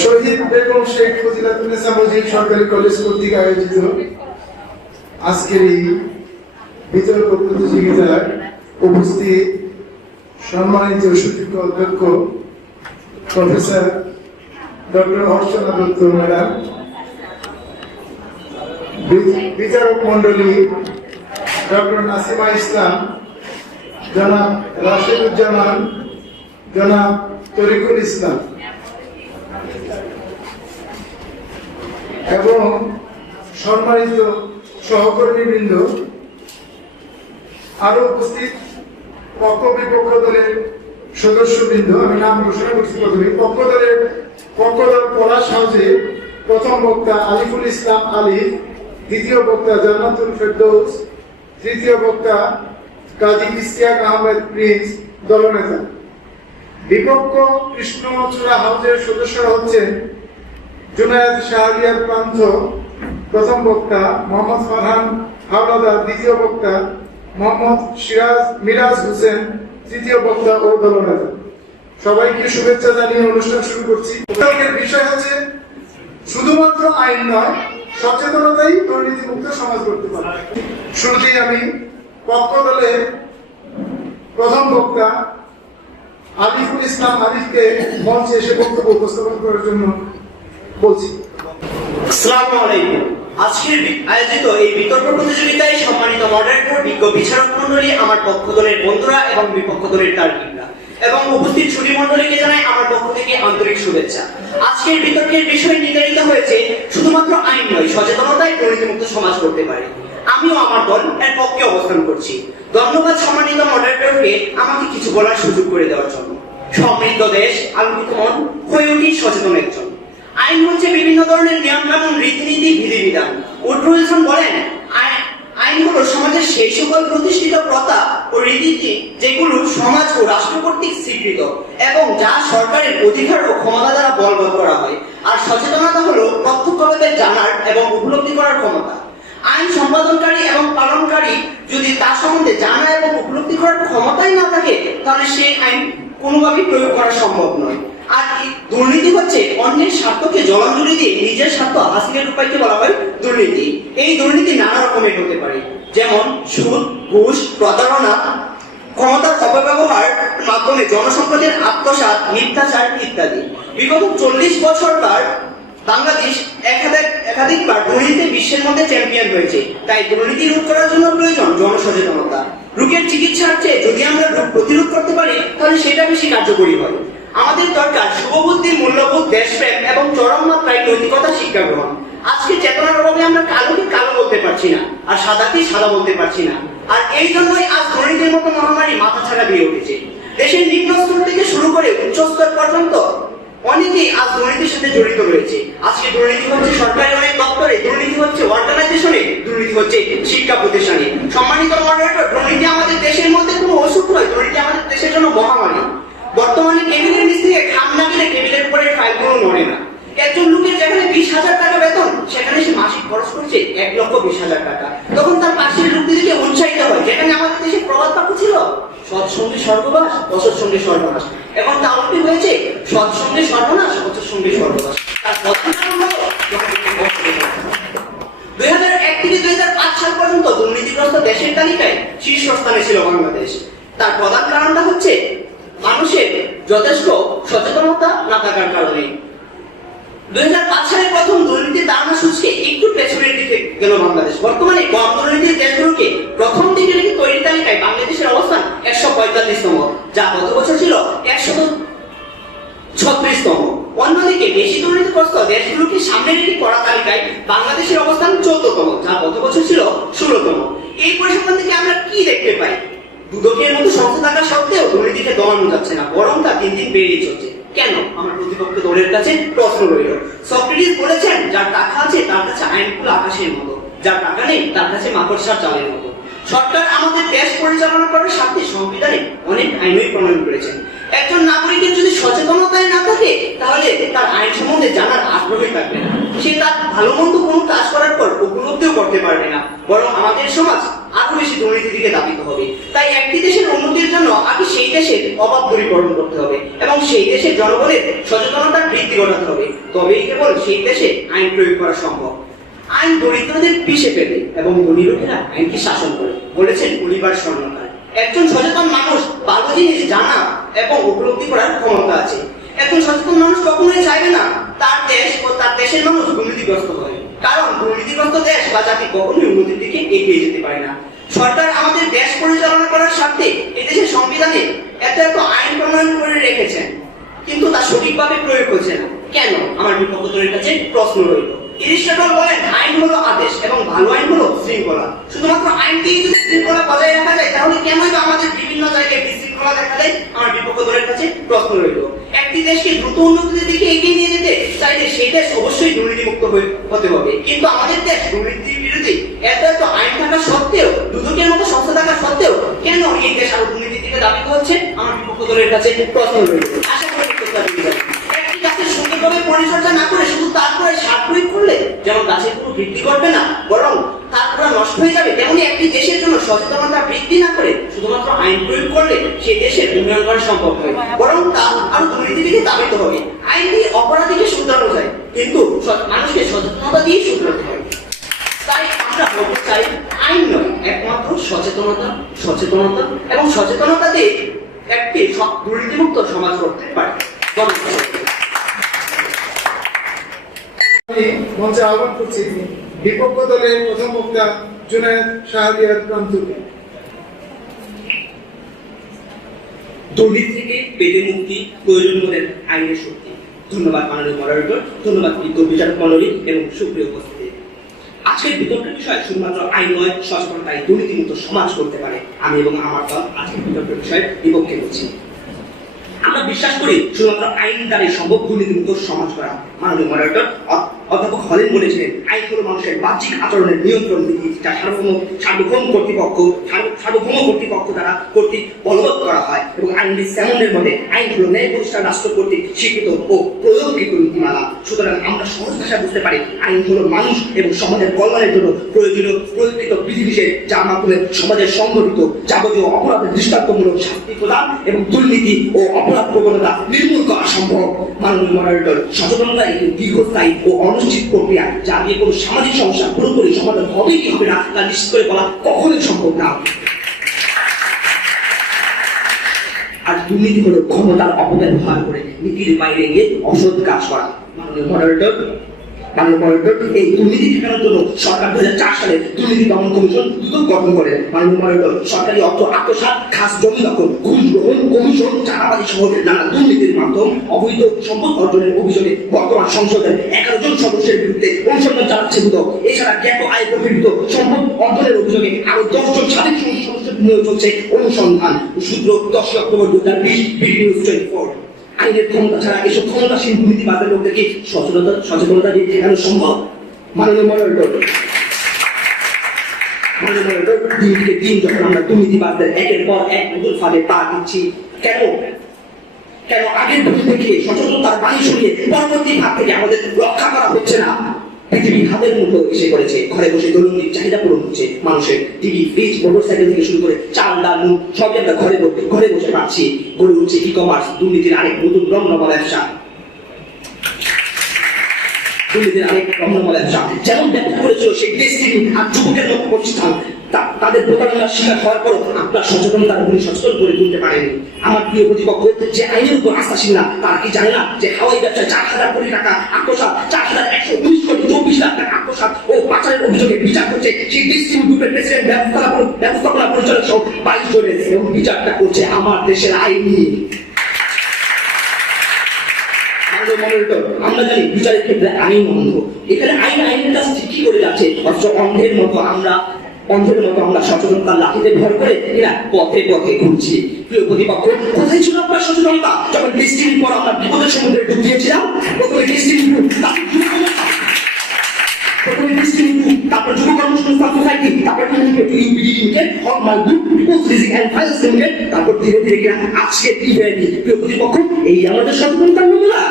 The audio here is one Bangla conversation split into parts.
শহীদ বেগম শেখ ফজিলাতুন্নেসা মুজিব সরকারি কলেজ কর্তৃক আয়োজিত আজকের এই বিতর্ক প্রতিযোগিতায় উপস্থিত সম্মানিত সুযোগ্য অধ্যক্ষ প্রফেসর ডক্টর হর্ষনা দত্ত ম্যাডাম, বিচারক মন্ডলী ডক্টর নাসিমা ইসলাম, জনাব রাশেদুজ্জামান, জনাব তরিকুল ইসলাম এবং সম্মানিত সহকর্মীবৃন্দ, আরো উপস্থিত পক্ষ বিপক্ষ দলের সদস্যবৃন্দ। আমি নাম ঘোষণা করছি। প্রথমে পক্ষ দল পলাশ হাউজে প্রথম বক্তা আলিফুল ইসলাম আলিফ, দ্বিতীয় বক্তা জান্নাতুল ফেরদৌস, তৃতীয় বক্তা কাজী ইশতিয়াক আহমেদ প্রিন্স দলনেতা। বিপক্ষ কৃষ্ণচূড়া হাউজের সদস্যরা হচ্ছেন জুনায়েদ শাহরিয়ার প্রান্ত, প্রথম বক্তা মোহাম্মদ ফারহান হাওলাদার, দ্বিতীয় বক্তা মোহাম্মদ মিরাজ হোসেন, তৃতীয় বক্তা ও দলনেতা। সবাইকে শুভেচ্ছা জানিয়ে অনুষ্ঠান শুরু করছি। বিষয় হচ্ছে শুধুমাত্র আইন নয়, সচেতনতাই দুর্নীতিমুক্ত সমাজ করতে পারে। শুরুতেই আমি পক্ষ দলের প্রথম বক্তা আলিফুল ইসলাম আলিফকে মঞ্চে এসে বক্তব্য উপস্থাপন করার জন্য বলছি। আসসালামু আলাইকুম। আজকের আয়োজিত এই বিতর্ক প্রতিযোগিতায় সম্মানিত মডারেটর, বিজ্ঞ বিচারক মন্ডলী, আমার পক্ষ দলের বন্ধুরা এবং বিপক্ষ দলের তারকিনরা এবং উপস্থিত ছুটি মন্ডলীকে জানাই আমার পক্ষ থেকে আন্তরিক শুভেচ্ছা। আজকের বিতর্কের বিষয় নির্ধারিত হয়েছে শুধুমাত্র আইন নয়, সচেতনতায় দুর্নীতিমুক্ত সমাজ করতে পারে। আমিও আমার দল এর পক্ষে অবস্থান করছি। ধন্যবাদ সম্মানিত মডারেটরকে আমাকে কিছু বলার সুযোগ করে দেওয়ার জন্য। সমৃদ্ধ দেশ, আলোকিত মন, হয়ে উঠি সচেতন একজন। আইন হচ্ছে বিভিন্ন ধরনের নিয়ম কানুন, রীতিনীতি, বিধিবিধান। উড্রুইলসন বলেন, আইন হলো সমাজের সেই সকল প্রতিষ্ঠিত প্রথা ও রীতিনীতি যেগুলো সমাজ ও রাষ্ট্র কর্তৃক স্বীকৃত এবং যা সরকারের অধিকার ও ক্ষমতা দ্বারা বলবৎ করা হয়। আর সচেতনতা হলো প্রত্যক্ষভাবে জানার এবং উপলব্ধি করার ক্ষমতা। আইন সম্পাদনকারী এবং পালনকারী যদি তার সম্বন্ধে জানা এবং উপলব্ধি করার ক্ষমতাই না থাকে, তাহলে সেই আইন কোনোভাবেই প্রয়োগ করা সম্ভব নয়। আর দুর্নীতি হচ্ছে অন্যের স্বার্থকে জলাঞ্জলি দিয়ে নিজের স্বার্থ হাসিলের উপায়কে বলা হয় দুর্নীতি। এই দুর্নীতি নানা রকমের হতে পারে, যেমন সুদ, ঘুষ, প্রতারণা, ক্ষমতার অপব্যবহার মাধ্যমে জনসম্পদের আত্মসাৎ, মিথ্যাচার ইত্যাদি। বিগত 40 বছরকার বাংলাদেশ একাধিকবার দুর্নীতিতে বিশ্বের মধ্যে চ্যাম্পিয়ন হয়েছে। তাই দুর্নীতি রোধ করার জন্য প্রয়োজন জনসচেতনতা। রোগের চিকিৎসার চেয়ে যদি আমরা রোগ প্রতিরোধ করতে পারি, তাহলে সেটা বেশি কার্যকরী হয়। আমাদের দরকার শুভবুদ্ধি, মূল্যবোধ, দেশপ্রেম এবং চরম মাত্রায় নৈতিকতা শিক্ষা গ্রহণ। আজকে চেতনার অভাবে আমরা কালোকে কালো বলতে পারছি না, আর সাদাকে সাদা বলতে পারছি না। আর এই জন্যই আজ দুর্নীতির মতো মহামারী মাথাছাড়া দিয়ে উঠেছে। দেশের নিম্ন স্তর থেকে শুরু করে উচ্চ স্তর পর্যন্ত অনেকেই আজ দুর্নীতির সাথে জড়িত রয়েছে। আজকে দুর্নীতি হচ্ছে সরকারি অনেক দপ্তরে, দুর্নীতি হচ্ছে অর্গানাইজেশনে, দুর্নীতি হচ্ছে শিক্ষা প্রতিষ্ঠানে। সম্মানিত মডারেটর, দুর্নীতি আমাদের দেশের মধ্যে কোনো অসুখ নয়, দুর্নীতি আমাদের দেশের জন্য মহামারী। বর্তমানে টেবিলের নিচ থেকে খাম না গেলে টেবিলের উপরে ফাইলগুলো নড়ে না। একজন লোকের যেখানে 20,000 টাকা বেতন, সেখানে সে মাসিক খরচ করছে 1,20,000 টাকা। তখন তার পাশের লোকদেরকে উৎসাহিত হয়। যেখানে আমাদের দেশে প্রবাদ বাক্য ছিল সৎসঙ্গে স্বর্গবাস, অসৎ সঙ্গে সর্বনাশ, এখন তা উল্টো হয়েছে সৎসঙ্গে সর্বনাশ, অসৎ সঙ্গে সর্বনাশ। তার প্রধান কারণ হলো 2001 থেকে 2005 সাল পর্যন্ত দুর্নীতিগ্রস্ত দেশের তালিকায় শীর্ষস্থানে ছিল বাংলাদেশ। তার প্রধান কারণটা হচ্ছে মানুষের যথেষ্ট সচেতনতা না থাকার কারণে। 2005 সালে প্রথম দুর্নীতির ধারণা সূচকে একটু পেছনের দিকে গেল বাংলাদেশ। বর্তমানে কম দুর্নীতির দেশগুলোকে প্রথম দিকে রেখে তৈরির তালিকায় বাংলাদেশের অবস্থান 145তম, যা গত বছর ছিল 136তম। অন্যদিকে বেশি দুর্নীতিগ্রস্ত দেশগুলোকে সামনে রেখে করা তালিকায় বাংলাদেশের অবস্থান 14তম, যা গত বছর ছিল 16তম। এই পরিসংখ্যান থেকে আমরা কি দেখতে পাই? দুদকের মতো সংস্থা থাকা সত্ত্বেও দুর্নীতিকে দমানো যাচ্ছে না, বরং তা দিন দিন বেড়েই চলছে। কেন? আমার প্রতিপক্ষ দলের কাছে প্রশ্ন রইল। সক্রেটিস বলেছেন, যার টাকা আছে তার কাছে আইনগুলো আকাশের মতো, যার টাকা নেই তার কাছে মাকড়সার জালের মতো। সরকার আমাদের দেশ পরিচালনা করার স্বার্থে সংবিধানে অনেক আইনই প্রণয়ন করেছেন। একজন নাগরিকের যদি সচেতনতায় না থাকে, তাহলে তার আইন সম্বন্ধে জানার আগ্রহই থাকবে না। সে তার ভালো মন্দ কোনো কাজ করার পর উপলব্ধিও করতে পারবে না, বরং আমাদের সমাজ আরো বেশি দুর্নীতির দিকে ধাবিত হবে। তাই একটি দেশের উন্নতির জন্য আগে সেই দেশের অভাব দূরীকরণ করতে হবে এবং সেই দেশের জনগণের সচেতনতা বৃদ্ধি ঘটাতে হবে, তবেই কেবল সেই দেশে আইন প্রয়োগ করা সম্ভব। আইন দরিদ্রদের পিষে ফেলে এবং ধনী লোকেরা আইনকে শাসন করে, বলেছেন পরিবার স্বর্ণকার। একজন সচেতন মানুষ ভালো জিনিস জানা এবং উপলব্ধি করার ক্ষমতা আছে। একজন সচেতন মানুষ কখনোই চাইবে না তার দেশ ও তার দেশের মানুষ দুর্নীতিগ্রস্ত হয়, কারণ দুর্নীতিগ্রস্ত দেশ বা জাতি কখনোই উন্নতির দিকে এগিয়ে যেতে পারে না। সরকার আমাদের দেশ পরিচালনা করার স্বার্থে এদেশের সংবিধানে এত এত আইন প্রণয়ন করে রেখেছেন, কিন্তু তা সঠিকভাবে প্রয়োগ হচ্ছে না কেন? আমার বিপক্ষ দলের কাছে প্রশ্ন রইল। এরিস্টটল বলেন আইন হলো আদেশ এবং ভালো আইন হলো শৃঙ্খলা। শুধুমাত্র আইন দিয়ে যদি শৃঙ্খলা বজায় রাখা যায়, তাহলে কেনই বা আমাদের বিভিন্ন জায়গায় বিশৃঙ্খলা দেখা যায়? আমার বিপক্ষ দলের কাছে প্রশ্ন রইল। একটি দেশকে দ্রুত উন্নতির দিকে এগিয়ে নিয়ে যেতে চাইলে সেই দেশ অবশ্যই দুর্নীতিমুক্ত হতে হবে, কিন্তু আমাদের দেশ দুর্নীতির বিরুদ্ধে এত এত আইন থাকা সত্ত্বেও, দুদকের মতো সংস্থা থাকা সত্ত্বেও কেন এই দেশ আরো দুর্নীতির দিকে ধাবিত হচ্ছে? আমার বিপক্ষ দলের কাছে প্রশ্ন রইল। আশা করি একটি গাছের সুন্দরভাবে পরিচর্যা না করে শুধু তারপরে সার প্রয়োগ করলে যেমন গাছের কোনো বৃদ্ধি করবে না, বরং তারপরে নষ্ট হয়ে যাবে, তেমনি একটি দেশের জন্য সচেতনতা বৃদ্ধি না করে শুধুমাত্র আইন প্রয়োগ করলে সেই দেশের উন্নয়ন করা সম্ভব নয়, বরং তা আরো দুর্নীতির দিকে ধাবিত হবে। আইন দিয়ে অপরাধীকে শুধরানো যায়, কিন্তু মানুষকে সচেতনতা দিয়ে শুধরাতে হয়। তাই আমরা বলতে চাই, আইন নয়, একমাত্র সচেতনতা, সচেতনতা এবং সচেতনতা দিয়ে একটি দুর্নীতিমুক্ত সমাজ করতে পারে। আমি মঞ্চে আহ্বান করছি বিপক্ষ দলের প্রথম বক্তা জুনায়েদ শাহরিয়ার প্রান্তকে। দুর্নীতি থেকে পেটে মুক্তি প্রয়োজন বলে আইনের শক্তি। ধন্যবাদ মাননীয় মডারেটর, ধন্যবাদ বিজ্ঞ বিচারক মণ্ডলী এবং সুপ্রিয় উপস্থিতি। আজকের বিতর্কের বিষয় শুধুমাত্র আইন নয়, সচেতনতাই দুর্নীতিমুক্ত সমাজ করতে পারে। আমি এবং আমার দল আজকের বিতর্কের বিষয়ে বিপক্ষে বলছি। আমরা বিশ্বাস করি শুধুমাত্র আইন দ্বারাই সম্ভব দুর্নীতিমুক্ত সমাজ করা। মাননীয় মডারেটর অধ্যাপক হলেন বলেছিলেন, আইন হলো মানুষের বাহ্যিক আচরণের নিয়ন্ত্রণ নীতি, যা সার্বভৌম কর্তৃপক্ষ দ্বারা কর্তৃক বলবৎ করা হয়, এবং আইনবিদ স্যামনের মতে আইন হলো ন্যায় প্রতিষ্ঠান রাষ্ট্র কর্তৃক স্বীকৃত ও প্রয়োগকৃত নীতিমালা। সুতরাং আমরা সহজ ভাষায় বুঝতে পারি, আইন হলো মানুষ এবং সমাজের কল্যাণের জন্য প্রয়োজনীয় প্রয়োগকৃত বিধিনিষেধ, যার মাধ্যমে সমাজের সংঘটিত যাবতীয় অপরাধের দৃষ্টান্তমূলক শাস্তি প্রদান এবং দুর্নীতি ও অপরাধ প্রবণতা নির্মূল করা সম্ভব। মাননীয় মডারেটর, সচেতনতা একটি দীর্ঘস্থায়ী ও অনিশ্চিত প্রক্রিয়া, যা দিয়ে কোনো সামাজিক সমস্যা পুরোপুরি সমাধান হবে কি হবে না তা নিশ্চিত করে বলা কখনোই সম্ভব না। আর দুর্নীতি হলো ক্ষমতার অপব্যবহার করে নীতির বাইরে গিয়ে অসৎ কাজ করা। মাননীয় মডারেটর, এই দুর্নীতি ঠেকানোর জন্য সরকার 2004 সালে দুর্নীতি দমন কমিশন দুদক গঠন করে। মাননীয় মডারেটর, সরকারি অর্থ আত্মসাৎ, খাস জমি দখল, ঘুষ গ্রহণ, কমিশন, চাঁদাবাজি সহ নানা দুর্নীতির মাধ্যম অবৈধ সম্পদ অর্জনের অভিযোগে বর্তমান সংসদের 11 জন সদস্যের বিরুদ্ধে অনুসন্ধান চালাচ্ছে দুদক। এছাড়া জ্ঞাত আয় বহির্ভূত সম্পদ অর্জনের অভিযোগে আরো 10 জন সাবেক সদস্যের বিরুদ্ধে চলছে অনুসন্ধান। সূত্র 10 অক্টোবর 2020, বিডি নিউজ 24। আইনের ক্ষমতা ছাড়া এসব ক্ষমতাসীন দুর্নীতিবাদের লোকদেরকে সচেতনতা দিয়ে ঠেকানো সম্ভব? মাননীয় মডারেটর, দিন থেকে দিন যখন আমরা দুর্নীতিবাদদের একের পর এক নতুন ফাঁদে পা দিচ্ছি, কেন আগের ভূমি থেকে সচেতনতার বাণী শুনিয়ে পরবর্তী ভাগ থেকে আমাদের রক্ষা করা হচ্ছে না? পৃথিবী হাতের মুঠো এসে পড়েছে, ঘরে বসে দৈনন্দিন চাহিদা পূরণ হচ্ছে মানুষের। টিভি, ফ্রিজ, মোটরসাইকেল থেকে শুরু করে চাল, ডাল, নুন সবই আমরা ঘরে বসে পাচ্ছি। গড়ে উঠছে ই কমার্স, দুর্নীতির আরেক নতুন রমরমা ব্যবসা। যেমন ব্যাপক করেছিল সেই ডেস্টিনি আর যুবকের মতো প্রতিষ্ঠান, তাদের প্রতারণার শিকার হওয়ার পর আপনার সচেতনতার উপরে সচেতন করে তুলতে পারেনি। আমার প্রিয় প্রতিপক্ষ যে আইনের উপর আস্থাশীল না, তারা কি জানে না যে হাওয়াই ব্যবসায় 4000 কোটি টাকা আত্মসাৎ, 4119 কোটি 24 লাখ টাকা আত্মসাৎ ও পাচারের অভিযোগে বিচার করছে সেই ডেস্টিনি গ্রুপের প্রেসিডেন্ট, ব্যবস্থাপনা পরিচালক সহ 22 জনের, এবং বিচারটা করছে আমার দেশের আইনি। আমরা জানি বিচারের ক্ষেত্রে আইন অন্ধ। এখানে আইনের কাজ ঠিকই করে যাচ্ছে, অথচ অন্ধের মতো আমরা সচেতনতার লাঠিতে ভর করে পথে ঘুরছি। প্রিয় প্রতিপক্ষ, কোথায় ছিল আপনার সচেতনতা যখন ডেস্টিনির পর আমরা বিপদের সমুদ্রে ডুব দিয়েছিলাম? প্রথমে ডেস্টিনি গ্রুপ, তারপর যুব কর্মসংস্থান সোসাইটি, তারপর তারপর ধীরে ধীরে আজকে প্রিয় প্রতিপক্ষ, এই আমাদের সচেতনতার নমুনা।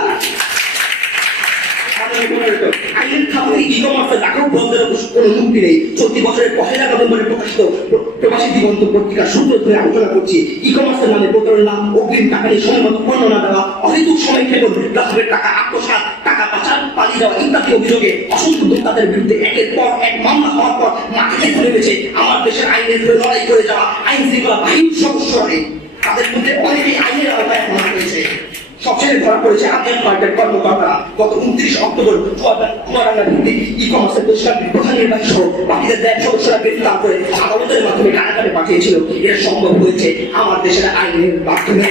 আইনের খাতে ই কমার্সের লাখো বন্ধের কোনো মুক্তি নেই। চলতি বছরের 1 নভেম্বরে প্রকাশিত প্রবাসী দিগন্ত পত্রিকার সূত্র ধরে আলোচনা করছি। ই কমার্সের নামে প্রতারণা, অগ্রিম টাকা নিয়ে সময় মতো পণ্য না দেওয়া, অহেতুক সময় ক্ষেপণ, গ্রাহকের টাকা আত্মসাৎ, টাকা পাচার, পালিয়ে যাওয়া ইত্যাদি অভিযোগে অসংখ্য তাদের বিরুদ্ধে একের পর এক মামলা হওয়ার পর মাটিতে তুলে রয়েছে আমার দেশের আইনের বিরুদ্ধে লড়াই করে যাওয়া আইন শৃঙ্খলা বাহিনীর সদস্যরা। তাদের মধ্যে অনেকেই আইনের আওতায় আনা হয়েছে। সবচেয়ে ধরা পড়েছে আদিয়ান মার্কেট কর্মকর্তা। গত 29 অক্টোবর চুয়াডাঙ্গা ভিত্তিক ই-কমার্সের প্রধান নির্বাহী সহ বাকিদের র্যাব সদস্যরা গ্রেফতার করে আদালতের মাধ্যমে কারাগারে পাঠিয়েছিল। এটা সম্ভব হয়েছে আমার দেশের আইনের মাধ্যমে।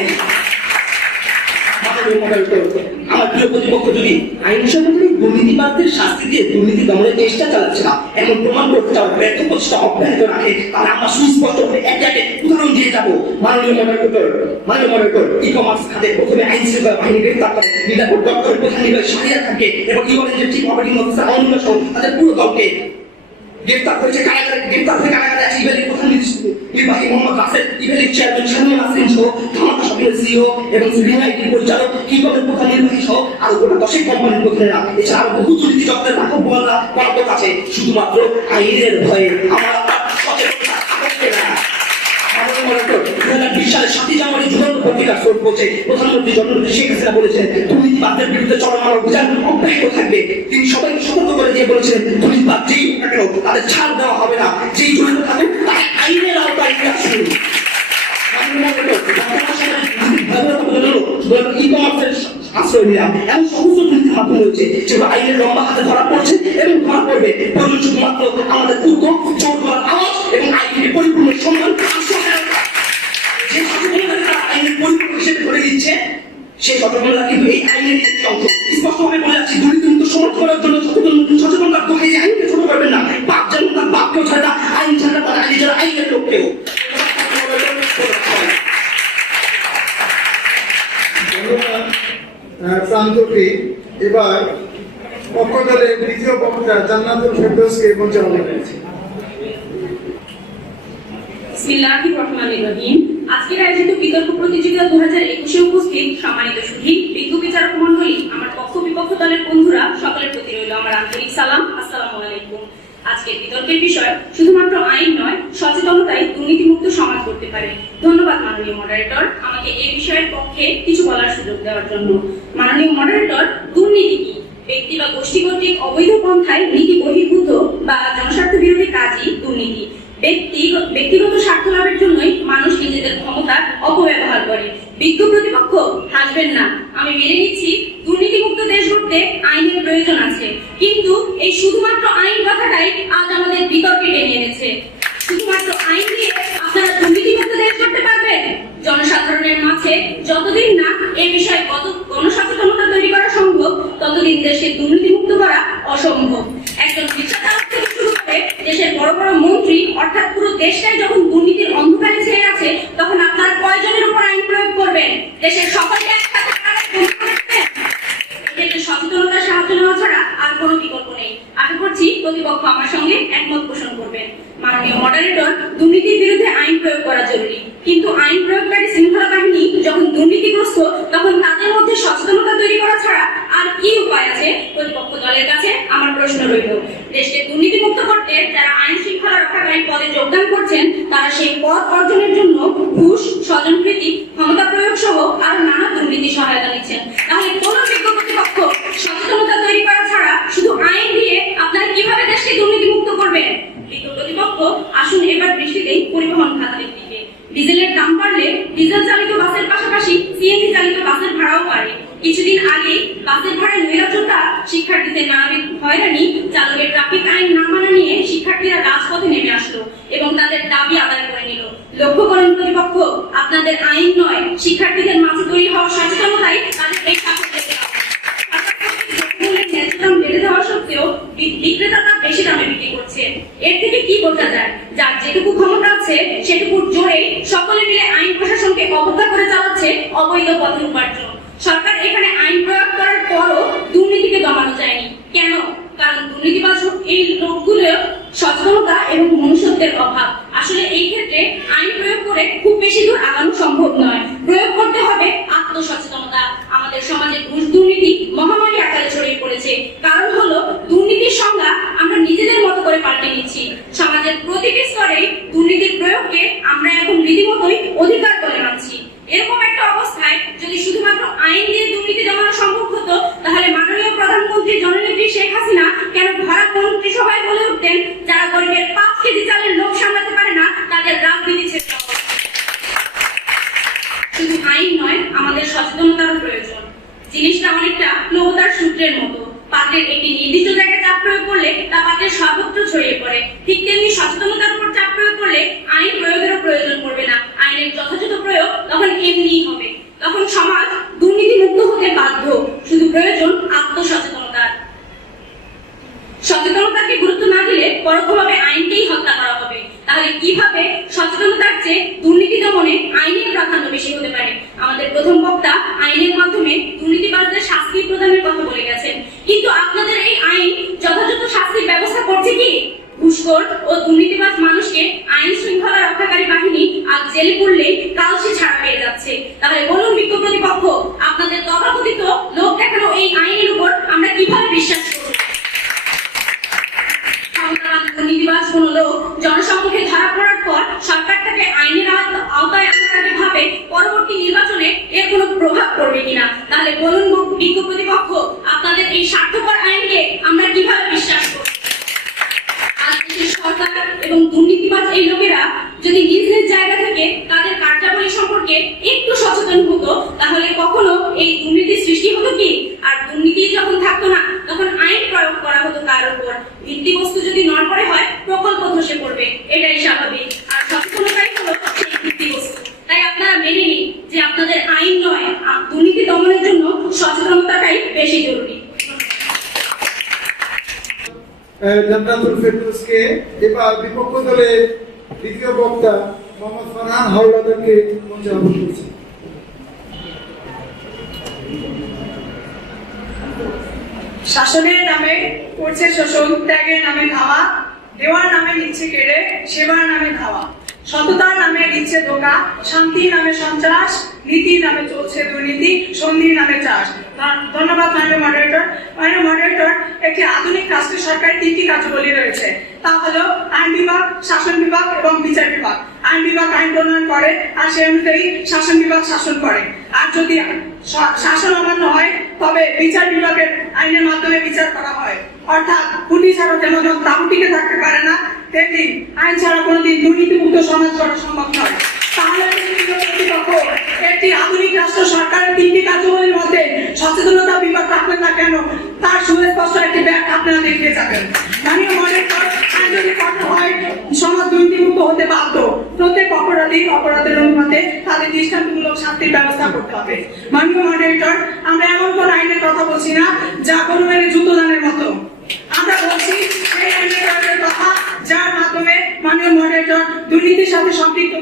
আমার প্রিয় প্রতিপক্ষ যদি আইন সম্পর্কে দুর্নীতিবাদদের শাস্তি দিয়ে দুর্নীতি দমনের চেষ্টা চালাচ্ছে না এমন প্রমাণ করতে চাওয়ার ব্যর্থ প্রচেষ্টা অব্যাহত রাখে, তাহলে আমরা সুস্পষ্ট একে একে উদাহরণ দিয়ে যাবো। মাননীয় মডারেটর ই-কমার্স খাতে প্রথমে আইন শৃঙ্খলা বাহিনী গ্রেফতার করে নিরাপদ দপ্তরের প্রধান নির্বাহী শাহরিয়া খানকে এবং ইউএনএর চিফ অপারেটিং অফিসার অনিন্দ সহ তাদের পুরো দলকে গ্রেফতার হয়ে কারাগারে আছে ইভেলির প্রধান নির্বাহী মোহাম্মদ রাসেল, ইভেলির চেয়ারম্যান শামীম নাসরিন সহ ধামাকা শপিংয়ের সিইও এবং রিলাইটির পরিচালক, ই-কমের প্রধান নির্বাহী সহ আরো গোটা 10 কোম্পানির প্রধানেরা। এছাড়া আরো বহু দুর্নীতি চক্রের রাঘব বোয়ালরা পলাতক আছে। শুধুমাত্র আইনের ভয়ে আমরা সচেতনতা থাকবে না। 2020 সালের 7 জানুয়ারি যুগান্ত পত্রিকার সোর্স বলছে প্রধানমন্ত্রী জননেত্রী শেখ হাসিনা বলেছেন দুর্নীতিবাদদের বিরুদ্ধে চলমান অভিযান অব্যাহত থাকবে। তিনি সবাইকে সতর্ক করে দিয়ে বলেছিলেন দুর্নীতিবাদ যেই থাকলেও তাদের ছাড় দেওয়া হবে না, যেই জড়িত থাকুক তাকে আইনের আওতায় নিয়ে আসুন। আশ্রয় নিলাম এমন সমস্ত দুর্নীতির মাধ্যম রয়েছে যেগুলো আইনের লম্বা হাতে ধরা পড়ছে এবং ধরা পড়বে। প্রয়োজন শুধুমাত্র আমাদের পূর্ব জোর করার আওয়াজ এবং আইনের পরিপূর্ণ সম্মান। যে সচেতনতা আইনের পরিপূর্ণ হিসেবে ধরে দিচ্ছে সেই সচেতনতা কিন্তু এই আইনের একটি অংশ। স্পষ্টভাবে বলে যাচ্ছি দুর্নীতিমুক্ত সমাজ করার জন্য সচেতনতার দোহাই যে আইনকে ছোট করবেন না। বাপ যেমন তার বাপকেও ছাড়া না, আইন ছাড়া তার নিজের আইনের লোককেও। প্রান্তটি এবার পক্ষ দলের দ্বিতীয় বক্তা জান্নাতুল ফেরদৌসকে মঞ্চে আহ্বান করেছি। বিসমিল্লাহির রহমানির রহিম। আজকের আয়োজিত বিতর্ক প্রতিযোগিতা 2021-এ উপস্থিত সম্মানিত সুধী, বিজ্ঞ বিচারক মণ্ডলী, আমার পক্ষ বিপক্ষ দলের বন্ধুরা, সকলের প্রতি রইল আমার আন্তরিক সালাম। আসসালামু আলাইকুম। আজকের বিতর্কের বিষয় শুধুমাত্র আইন নয়, সচেতনতাই দুর্নীতিমুক্ত সমাজ করতে পারে। ধন্যবাদ মাননীয় মডারেটর আমাকে এই বিষয়ের পক্ষে কিছু বলার সুযোগ দেওয়ার জন্য। মাননীয় মডারেটর, দুর্নীতি কি? ব্যক্তি বা গোষ্ঠী কর্তৃক অবৈধ পন্থায় নীতি বহির্ভূত বা জনস্বার্থ বিরোধী কাজই দুর্নীতি। ব্যক্তিগত স্বার্থ লাভের জন্যই মানুষ নিজেদের ক্ষমতার অপব্যবহার করে। বিজ্ঞ প্রতিপক্ষ, হাসবেন না। আমি মেনে নিচ্ছি দুর্নীতিমুক্ত দেশ গড়তে আইনের প্রয়োজন আছে, কিন্তু এই শুধুমাত্র আইন কথাটাই আজ আমাদের বিতর্কে টেনে এনেছে। শুধুমাত্র আইন দিয়ে আপনারা দুর্নীতিমুক্ত দেশ গড়তে পারবেন? জনসাধারণের মাঝে যতদিন না এ বিষয়ে গণসচেতনতা তৈরি করা সম্ভব, ততদিন দেশকে দুর্নীতিমুক্ত করা অসম্ভব। একজন রিকশা চালক থেকে শুরু করে দেশের বড় বড় মন্ত্রী অর্থাৎ পুরো দেশটাই যখন দুর্নীতির অন্ধকারে ছেয়ে আছে, তখন আপনারা কয়জনের উপর আইন প্রয়োগ করবেন? দেশের সকলকে একসাথে সচেতনতার সাহায্য নেওয়া ছাড়া আর কোনো বিকল্প নেই। আশা করছি প্রতিপক্ষ আমার সঙ্গে একমত পোষণ করবেন। মাননীয় মডারেটর, দুর্নীতির বিরুদ্ধে আইন প্রয়োগ করা জরুরি, কিন্তু আইন প্রয়োগকারী শৃঙ্খলা বাহিনী যখন দুর্নীতিগ্রস্ত, তখন তাদের মধ্যে সচেতনতা তৈরি করা ছাড়া আর কি উপায় আছে? প্রতিপক্ষ দলের কাছে আমার প্রশ্ন রইল, দেশকে দুর্নীতিমুক্ত করতে যারা আইন শৃঙ্খলা রক্ষাকারী পদে যোগদান করছেন, তারা সেই পদ অর্জনের জন্য ঘুষ, স্বজনপ্রীতি, ক্ষমতা প্রয়োগ সহ আরো নানা দুর্নীতি সহায়তা নিচ্ছেন। তাহলে কোন বিজ্ঞ প্রতিপক্ষ সচেতনতা তৈরি করা ছাড়া শুধু আইন দিয়ে আপনারা কিভাবে দেশকে দুর্নীতিমুক্ত করবেন? বিজ্ঞ প্রতিপক্ষ, আসুন এবার দৃষ্টিতে পরিবহন খাতের দিকে। ডিজেলের দাম বাড়লে ডিজেল চালিত বাসের পাশাপাশি সিএনজি চালিত বাসের ভাড়াও বাড়ে। কিছুদিন আগে বাসের ভাড়ায় নৈরাজ্যতা, শিক্ষার্থীদের নানাবিধ হয়রানি, চালকের ট্রাফিক আইন না মানা নিয়ে শিক্ষার্থীরা রাজপথে নেমে আসলো এবং তাদের দাবি আদায় করে নিল। লক্ষ্য করেন প্রতিপক্ষ, আপনাদের আইন নয়, শিক্ষার্থীদের মাঝে তৈরি হওয়া সচেতনতাই তাদের এই সাফল্য বেড়ে দেওয়া সত্ত্বেও বিক্রেতারা বেশি দামে বিক্রি করছে। এর থেকে কি বোঝা যায়? যার যেটুকু ক্ষমতা আছে সেটুকুর জোরে সকলে মিলে আইন প্রশাসনকে অবজ্ঞা করে চালাচ্ছে অবৈধ পথের উপার্জন। সরকার এখানে আইন প্রয়োগ করার পরও দুর্নীতিকে দমানো যায়নি। কেন? কারণ দুর্নীতিবাজ এই লোকগুলো সচেতনতা এবং মনুষ্যত্বের অভাব। আসলে এই ক্ষেত্রে আইন প্রয়োগ করে খুব বেশি দূর আগানো সম্ভব নয়। প্রয়োগ করতে হবে আত্মসচেতনতা। আমাদের সমাজে ঘুষ দুর্নীতি মহামারী আকারে ছড়িয়ে পড়েছে। কারণ হলো দুর্নীতির সংজ্ঞা আমরা নিজেদের মতো করে পাল্টে নিচ্ছি। সমাজের প্রতিটি স্তরে দুর্নীতির প্রয়োগকে আমরা এখন রীতিমতোই অধিকার বলে মানছি। এরকম একটা অবস্থায় যদি শুধুমাত্র আইন দিয়ে দুর্নীতি দমানো সম্ভব হতো, তাহলে মাননীয় প্রধানমন্ত্রী গরিবের 5 কেজি চালের লোভ সামলাতে পারে না, তাদের রাজনীতি ছেড়ে দেওয়া উচিত। শুধু আইন নয়, আমাদের সচেতনতারও প্রয়োজন। জিনিসটা অনেকটা নবতার সূত্রের মতো, পাত্রের একটি নির্দিষ্ট জায়গায় চাপ প্রয়োগ করলে তা পাত্রের সর্বত্র ছড়িয়ে পড়ে। ঠিক তেমনি সচেতনতার উপর চাপ প্রয়োগ করলে আইন প্রয়োগেরও প্রয়োজন পড়বে না। আইনের যথাযথ প্রয়োগ তখন এমনিই হবে। তখন সমাজ দুর্নীতিমুক্ত হতে বাধ্য। শুধু প্রয়োজন আত্মসচেতনতার। সচেতনতাকে গুরুত্ব না দিলে পরোক্ষভাবে আইনকেই হত্যা করা হবে। তাহলে কিভাবে সচেতনতার চেয়ে দুর্নীতি দমনে আইনের প্রাধান্য বেশি হতে পারে? আমাদের প্রথম বক্তা আইনের মাধ্যমে দুর্নীতিবাজদের শাস্তি প্রদানের কথা বলে গেছেন, কিন্তু আপনাদের এই আইন যথাযথ শাস্তির ব্যবস্থা করছে কি? ঘুষখোর ও দুর্নীতিবাজ মানুষকে আইন শৃঙ্খলা রক্ষাকারী বাহিনী আজ জেলে পড়লেই কাল সে ছাড়া পেয়ে যাচ্ছে। তাহলে বলুন বিজ্ঞ প্রতিপক্ষ, আপনাদের তথাকথিত লোক দেখানো এই আইনের উপর আমরা কিভাবে বিশ্বাস করব? দুর্নীতিবাজ কোন লোক জনসম্মুখে ধরা পড়ার পর সরকার তাকে আইনের আওতায় আনার আগে ভাবে পরবর্তী নির্বাচনে এর কোনো প্রভাব পড়বে কিনা। তাহলে বলুন বিজ্ঞ প্রতিপক্ষ, আপনাদের এই স্বার্থপর আইনকে আমরা কিভাবে বিশ্বাস করব? আজ দেশের সরকার এবং দুর্নীতিবাজ এই লোকেরা যদি নিজ নিজ জায়গা থেকে তাদের কার্যাবলী সম্পর্কে একটু সচেতন হতো, তাহলে কখনো এই দুর্নীতি সৃষ্টি হতো কি? আর দুর্নীতি যখন থাকতো না, তখন আইন প্রয়োগ করা হতো কার উপর? ভিত্তিবস্তু যদি নড়বড়ে হয়, প্রকল্প ধসে পড়বে, এটাই স্বাভাবিক। আর সচেতনতাই হলো সেই ভিত্তিবস্তু। তাই আপনারা মেনে নিন যে আপনাদের আইন নয়, দুর্নীতি দমনের জন্য সচেতনতাটাই বেশি জরুরি। জান্নাতুল ফেরদৌসকে এবার বিপক্ষ দলের দ্বিতীয় বক্তা মোহাম্মদ ফারহান হাওলাদারকে মঞ্চে আহ্বান করছি। শাসনের নামে করছে শোষণ, ত্যাগের নামে ধাওয়া, দেওয়ার নামে নিচ্ছে কেড়ে, সেবার নামে ধাওয়া, সততার নামে দিচ্ছে ধোকা, শান্তির নামে সন্ত্রাস, নীতির নামে চলছে দুর্নীতি, সন্ধির নামে চাষ। ধন্যবাদ মাননীয় মডারেটর। মাননীয় মডারেটর, একটি আধুনিক রাষ্ট্রীয় সরকারের 3টি কার্যাবলী রয়েছে। তা হলো আইন বিভাগ, শাসন বিভাগ এবং বিচার বিভাগ। আইন বিভাগ আইন প্রণয়ন করে আর সেই অনুযায়ী শাসন বিভাগ শাসন করে। আর যদি শাসন অমান্য হয়, তবে বিচার বিভাগের আইনের মাধ্যমে বিচার করা হয়। অর্থাৎ পুলিশ ছাড়া যেমন তাবু টিকে থাকতে পারে না, তেমনি আইন ছাড়া কোনোদিন দুর্নীতিমুক্ত সমাজ গড়া সম্ভব নয়। তাহলে একটি আধুনিক রাষ্ট্র সরকারের 3টি কার্যাবলীর মধ্যে সচেতনতা বিভাগ রাখবেন না কেন? তার সুস্পষ্ট একটি ব্যাখ্যা আপনারা দেখিয়ে যাবেন। মাননীয় মডারেটর, আইন যদি কঠোর হয়, সমাজ দুর্নীতিমুক্ত হতে বাধ্য। প্রত্যেক অপরাধের অনুপাতে তাদের দৃষ্টান্তমূলক শাস্তির ব্যবস্থা করতে হবে। মাননীয় মডারেটর, আমরা এমন কোন আইনের কথা বলছি না যা কোনো মেরে জুতোদানের মতো। আমরা বলছি সেই আইনের কথা যার মাধ্যমে মাননীয় মডারেটর দুর্নীতির সাথে সম্পৃক্ত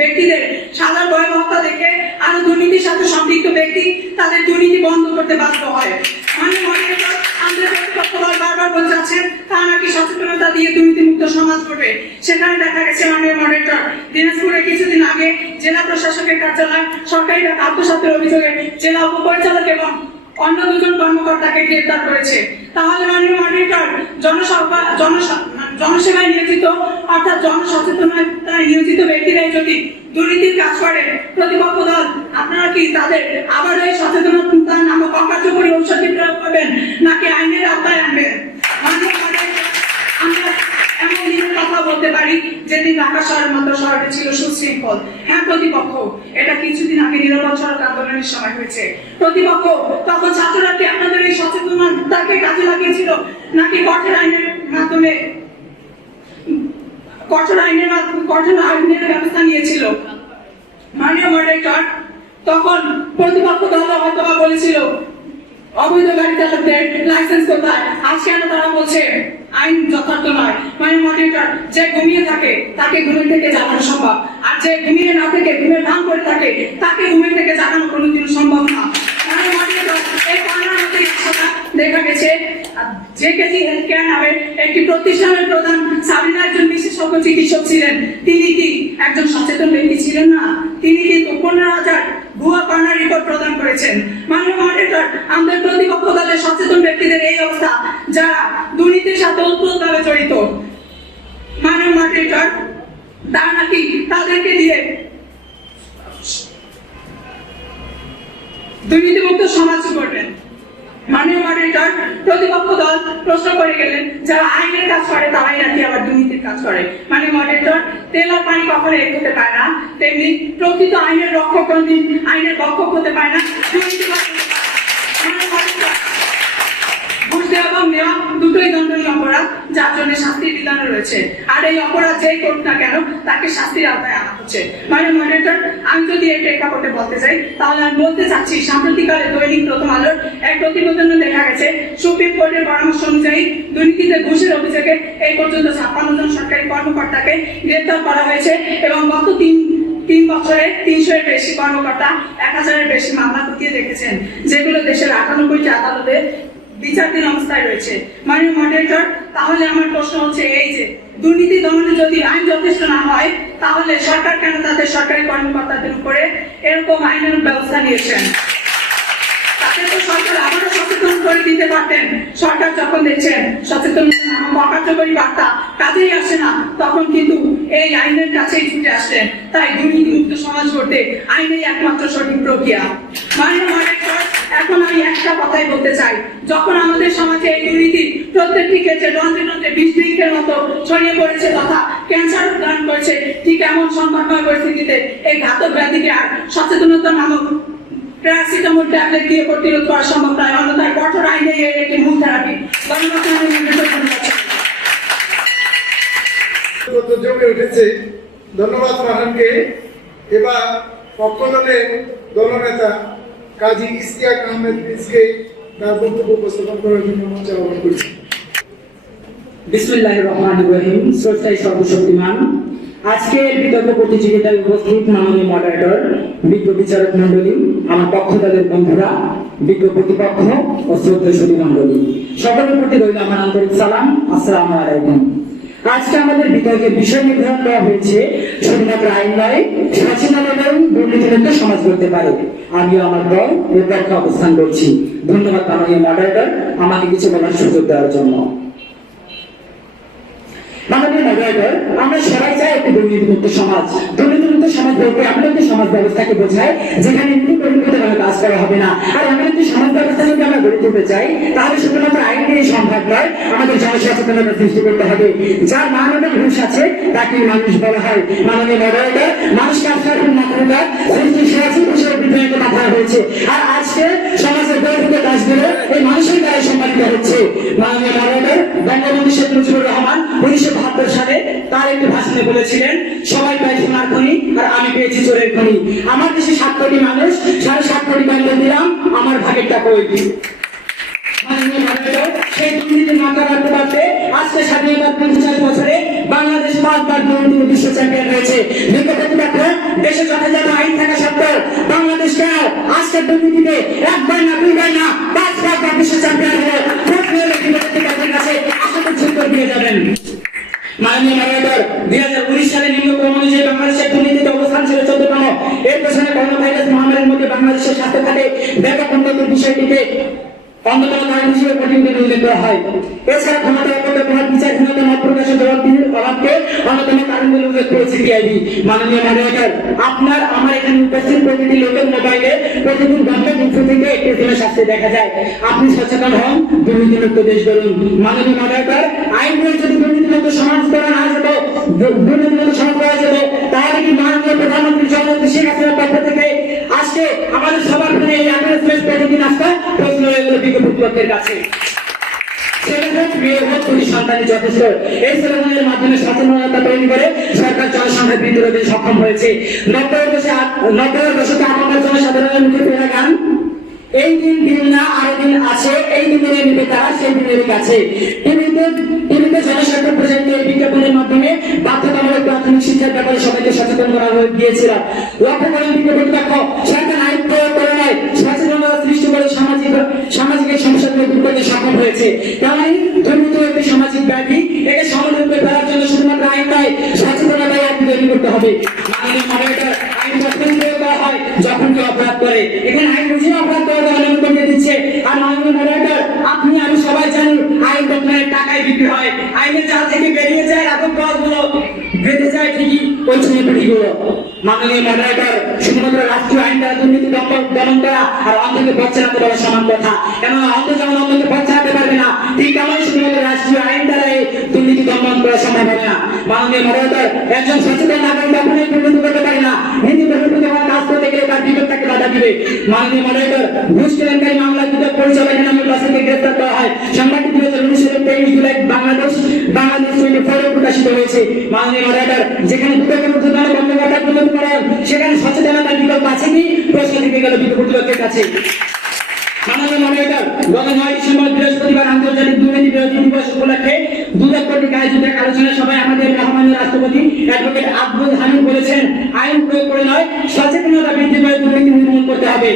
ব্যক্তিদের সাজার ভয়াবহতা দেখে আরো দুর্নীতির সাথে সম্পৃক্ত ব্যক্তি তাদের দুর্নীতি বন্ধ করতে বাধ্য হয়। মাননীয় মডারেটর, আমাদের প্রতিপক্ষ বারবার বলে যাচ্ছেন তা নাকি সচেতনতা দিয়ে দুর্নীতিমুক্ত সমাজ করবে। সেখানে দেখা গেছে মাননীয় মডারেটর, দিনাজপুরে কিছুদিন আগে জেলা প্রশাসকের কার্যালয় সরকারি আত্মসাতের অভিযোগে জেলা উপপরিচালক এবং অন্য 2 জন কর্মকর্তাকে গ্রেফতার করেছে। তাহলে মাননীয় মডারেটর, জনসেবায় নিয়োজিত অর্থাৎ জনসচেতনতায় নিয়োজিত ব্যক্তিরাই যদি দুর্নীতির কাজ করে, প্রতিপক্ষ দল আপনারা কি তাদের আবার এই সচেতনতা নামক অকার্যকরী ঔষধি প্রয়োগ করবেন নাকি আইনের আওতায় আনবেন? মাননীয় মডারেটর, আমরা এমন দিনের কথা বলতে পারি যেদিন ঢাকা শহরের মতো শহরে ছিল সুশৃঙ্খল। হ্যাঁ প্রতিপক্ষ, এটা কিছুদিন আগে নিরবচ্ছিন্ন সড়ক আন্দোলনের সময় হয়েছে। প্রতিপক্ষ, তখন ছাত্ররা কি আপনাদের এই সচেতনতাকে কাজে লাগিয়েছিল নাকি কঠোর আইনের ব্যবস্থা নিয়েছিল? মাননীয় মডারেটর, তখন প্রতিপক্ষ দল হয়তো বলেছিল অবৈধ গাড়ি চালকদের লাইসেন্স কোথায়, আজ কেন তারা বলছে আইন যথার্থ নয়? মাননীয় মডারেটর, যে ঘুমিয়ে থাকে তাকে ঘুমের থেকে জাগানো সম্ভব, আর যে ঘুমিয়ে না থেকে ঘুমের ভান করে থাকে তাকে ঘুমের থেকে জাগানো কোনোদিন সম্ভব না। মাননীয় মডারেটর, এই কারণের মধ্যে দেখা গেছে জেকেজি হেলথ কেয়ার নামের একটি প্রতিষ্ঠানের প্রধান সাবিনা একজন বিশেষজ্ঞ চিকিৎসক ছিলেন। তিনি কি একজন সচেতন ব্যক্তি ছিলেন না? তিনি কিন্তু 15,000 ভুয়া করোনা রিপোর্ট প্রদান করেছেন। মাননীয় মডারেটর, আমাদের প্রতিপক্ষ দলের সচেতন ব্যক্তিদের এই অবস্থা যারা দুর্নীতির সাথে ওতপ্রোতভাবে জড়িত। মাননীয় মডারেটর, তা নাকি তাদেরকে দিয়ে দুর্নীতিমুক্ত সমাজ করবেন। মাননীয় মডারেটর, প্রতিপক্ষ দল প্রশ্ন করে গেলেন যারা আইনের কাজ করে তারাই নাকি আবার দুর্নীতির কাজ করে। মাননীয় মডারেটর, তেল আর পানি কখনো এক হতে পারে না, তেমনি প্রকৃত আইনের রক্ষক কোনদিন আইনের রক্ষক হতে পারে না, দুর্নীতিবাজ হতে পারে না। মাননীয় মডারেটর, ঘুষ দেওয়া এবং নেওয়া দুটোই দণ্ডনীয় অপরাধ, যার জন্য শাস্তির বিধান রয়েছে। আর এই অপরাধ যেই করুক না কেন তাকে শাস্তির আওতায় আনা হচ্ছে। মাননীয় মডারেটর, আমি যদি এই প্রেক্ষাপটে বলতে চাই তাহলে আমি বলতে চাচ্ছি, সাম্প্রতিককালে দৈনিক প্রথম আলোর এক প্রতিবেদনে দেখা গেছে সুপ্রিম কোর্টের পরামর্শ অনুযায়ী দুর্নীতিতে ঘুষের অভিযোগে এই পর্যন্ত 56 জন সরকারি কর্মকর্তাকে গ্রেপ্তার করা হয়েছে এবং গত তিন বছরে 300-এর বেশি কর্মকর্তা 1000-এর বেশি মামলা খতিয়ে দেখেছেন, যেগুলো দেশের 98টি আদালতে বিচারাধীন অবস্থায় রয়েছে। মাননীয় মডারেটর, তাহলে আমার প্রশ্ন হচ্ছে এই যে দুর্নীতি দমনে যদি আইন যথেষ্ট না হয় তাহলে সরকার কেন তাদের সরকারি কর্মকর্তাদের উপরে এরকম আইনের ব্যবস্থা নিয়েছেন? তাকে তো সরকার আবারও সচেতন করে দিতে পারতেন। সরকার যখন দেখছেন সচেতন অকার্যকরী বার্তা কাজেই আসে না, তখন কিন্তু এই আইনের কাছেই ছুটে আসলেন। তাই দুর্নীতি মুক্ত সমাজ গড়তে আইনেই একমাত্র সঠিক প্রক্রিয়া। মাননীয় মডারেটর, এখন আমি একটা কথাই বলতে চাই, যখন আমাদের সমাজে এই দুর্নীতি প্রত্যেকটি ক্ষেত্রে রন্ধ্রে বিষ বৃক্ষের মতো ছড়িয়ে পড়েছে তথা ক্যান্সার উদ্ধারণ করেছে, ঠিক এমন সংকটময় পরিস্থিতিতে এই ঘাতক ব্যাধিকে আর সচেতনতা নামক প্যারাসিটামল ট্যাবলেট দিয়ে প্রতিরোধ করা সম্ভব নয়, অন্যথায় কঠোর আইনে এর একটি মূল থেরাপি। জমে উঠেছে। ধন্যবাদ মাহানকে। এবার পক্ষ দলের দলনেতা কাজী ইশতিয়াক আহমেদ প্রিন্সকে তার বক্তব্য উপস্থাপন করার জন্য মঞ্চে আহ্বান করছি। বিসমিল্লাহির রহমানির রহিম। স্রষ্টাই সর্বশক্তিমান। আজকের বিতর্ক প্রতিযোগিতায় উপস্থিত মাননীয় মডারেটর, বিজ্ঞ বিচারক মন্ডলী, আমার পক্ষ দলের বন্ধুরা, বিজ্ঞ প্রতিপক্ষ ও শ্রদ্ধেয় সুধী মন্ডলী, সকলের প্রতি রইল আমার আন্তরিক সালাম। আসসালামু আলাইকুম। আজকে আমাদের বিতর্কের বিষয় নির্ধারণ করা হয়েছে শুধুমাত্র আইন নয়, সচেতন এবং দুর্নীতিমুক্ত সমাজ করতে পারে। আমিও আমার দল এর পক্ষে অবস্থান করছি। ধন্যবাদ মাননীয় মডারেটর আমাকে কিছু বলার সুযোগ দেওয়ার জন্য। মাননীয় মডারেটর, আমরা সবাই চাই একটি দুর্নীতিমুক্ত সমাজ। দুর্নীতিমুক্ত সমাজ বলতে এমন একটি সমাজ ব্যবস্থাকে বোঝায় যেখানে নীতিপরিমিতভাবে কাজ করা হবে না। আর এমন একটি সমাজ ব্যবস্থা যদি আমরা গড়ে তুলতে চাই তাহলে শুধুমাত্র আইন দিয়ে সম্ভব নয়, আমাদের জনসচেতনতা সৃষ্টি করতে হবে। যার মানবে ঘুষ আছে তাকে মানুষ বলা হয়। মাননীয় মডারেটর, মানুষকে আপনার মাতৃকা সৃষ্টি সামাজিক হিসেবে বিধায়িত মাথা হয়েছে, আর আজকে সমাজের বৈধ কাজগুলো এই মানুষের দ্বারা সম্পাদিত হচ্ছে। মাননীয় মডারেটর, বঙ্গবন্ধু শেখ মুজিবুর রহমান 1972 সালে তার একটি ভাষণে বলেছিলেন, সবাই পায় সোনার খনি আর আমি পেয়েছি চোরের খনি। আমার দেশে 7 কোটি মানুষ, 7.5 কোটি বাংলা দিলাম, আমার ভাগেরটা কই? মাননীয় মডারেটর, সেই দুর্নীতির মাত্রা বাড়তে বাড়তে আজকে স্বাধীনতার 50 বছরে বাংলাদেশ 5 বার দুর্নীতি বিশ্ব চ্যাম্পিয়ন হয়েছে। বিজ্ঞ প্রতিপক্ষ, দেশে যথাযথ আইন থাকা সত্ত্বেও বাংলাদেশ কেন আজকের দুর্নীতিতে 1 বার না 2 বার না 5 বার বিশ্ব চ্যাম্পিয়ন হলো? কাছে আশা করছি উত্তর দিয়ে যাবেন। মাননীয় মডারেটর, 2019 সালে নিম্নক্রম অনুযায়ী বাংলাদেশের দুর্নীতিতে অবস্থান ছিল 14তম। এর পেছনে করোনা ভাইরাস মহামারীর মধ্যে বাংলাদেশের স্বাস্থ্য খাতে ব্যাপক উন্নতির বিষয়টিকে অন্যতম কারণ হিসেবে প্রতিবেদনে উল্লেখ করা হয়। এছাড়া ক্ষমতা অপব্যবহার, বিচারহীনতা, মত প্রকাশের জবাবদিহির অভাবকে অন্যতম কারণ বলে উল্লেখ করেছে টিআইবি। মাননীয় মডারেটর, আপনার আমার এখানে উপস্থিত প্রতিটি লোকের মোবাইলে প্রতিদিন গভর্নমেন্ট ইনফো থেকে একটি ফিল্মের শাস্তি দেখা যায়। আপনি সচেতন হন, দুর্নীতিমুক্ত দেশ গড়ুন। মাননীয় মডারেটর, আইন বই যদি দুর্নীতিমুক্ত সমাজ করা না যেত, দুর্নীতিমুক্ত সমাজ করা যেত, তাহলে কি মাননীয় প্রধানমন্ত্রী জননেত্রী শেখ হাসিনার পক্ষ থেকে আজকে আমাদের সবার মনে এই অ্যাডভার্টাইজমেন্ট প্রতিদিন আসতে প্রশ্ন রয়ে গেল বিজ্ঞ প্রতিপক্ষের কাছে। সন্তানই যথেষ্ট। এই সেরেমনির মাধ্যমে সচেতনতা তৈরি করে সরকার জনসংখ্যা বৃদ্ধি রোধে সক্ষম হয়েছে। 90-এর দশকে আমাদের জনসাধারণের মুখে ফেরা গান, এই দিন না আরো দিন আছে, এই দিনের নিবে তারা সেই দিনের কাছে। টিভিতে জনস্বার্থে প্রচারিত এই বিজ্ঞাপনের মাধ্যমে বাধ্যতামূলক প্রাথমিক শিক্ষার ব্যাপারে সবাইকে সচেতন করা গিয়েছিল। লক্ষ্য করেন বিজ্ঞ প্রতিপক্ষ, সরকার আইন প্রয়োগ করে নয়, সচেতনতা সৃষ্টি করে সামাজিক এই সমস্যাগুলো দূর করতে সক্ষম হয়েছে। তেমনই দুর্নীতি একটি সামাজিক ব্যাধি, একে সমাধান করার জন্য শুধুমাত্র আইন নয়, সচেতনতাই আইন তৈরি করতে হবে। মাননীয় মডারেটর, আইন তখন প্রয়োগ করা হয় যখন কেউ অপরাধ করে। এখানে আইন বুঝিয়ে অপরাধ করার অনুমতি করে দিচ্ছে। আর মাননীয় মডারেটর, আপনি আমি সবাই জানি আইন বর্তমানে টাকায় বিক্রি হয়। আইনের জাল থেকে বেরিয়ে যায় রাঘব গুলো বেঁধে যায় ঠিকই ওই সময় পিঠিগুলো। মাননীয় মডারেটর, শুধুমাত্র রাষ্ট্রীয় আইন দ্বারা দুর্নীতি দমন করা আর অন্ধকে পথ চালাতে বলা সমান কথা। কেননা অন্ধ যেমন অন্ধকে পথ চালাতে পারবে না, ঠিক তেমনই শুধুমাত্র রাষ্ট্রীয় আইন দ্বারা এই দুর্নীতি দমন করা সম্ভব হবে না। মাননীয় মডারেটর, একজন সচেতন নাগরিক কখনোই দুর্নীতি করতে পারে না। নীতি বহির্ভূত হওয়ার কাজ করতে গেলে তার বিবেক তাকে বাধা দিবে। মাননীয় মডারেটর, ঘুষ কেলেঙ্কারি মামলায় দুদক পরিচালকের নামে ক্লাসকে গ্রেফতার করা হয়। সংবাদটি 2019 সালের 23 জুলাই বাংলাদেশ 24 প্রকাশিত হয়েছে। মাননীয় মডারেটর, যেখানে দুদকের ঊর্ধ্বতন কর্মকর্তা দুর্নীতি করেন, সেখানে সচেতনতার বিকল্প আছে কি? প্রশ্ন থেকে গেল বিপক্ষের কাছে। মাননীয় মডারেটর, গত 9 ডিসেম্বর বৃহস্পতিবার আন্তর্জাতিক দুর্নীতি বিরোধী দিবস উপলক্ষে দুদক কর্তৃক আয়োজিত এক আলোচনা সভায় আমাদের মহামান্য রাষ্ট্রপতি অ্যাডভোকেট আব্দুল হামিদ বলেছেন, আইন প্রয়োগ করে নয়, সচেতনতা বৃদ্ধি করে দুর্নীতি নির্মূল করতে হবে।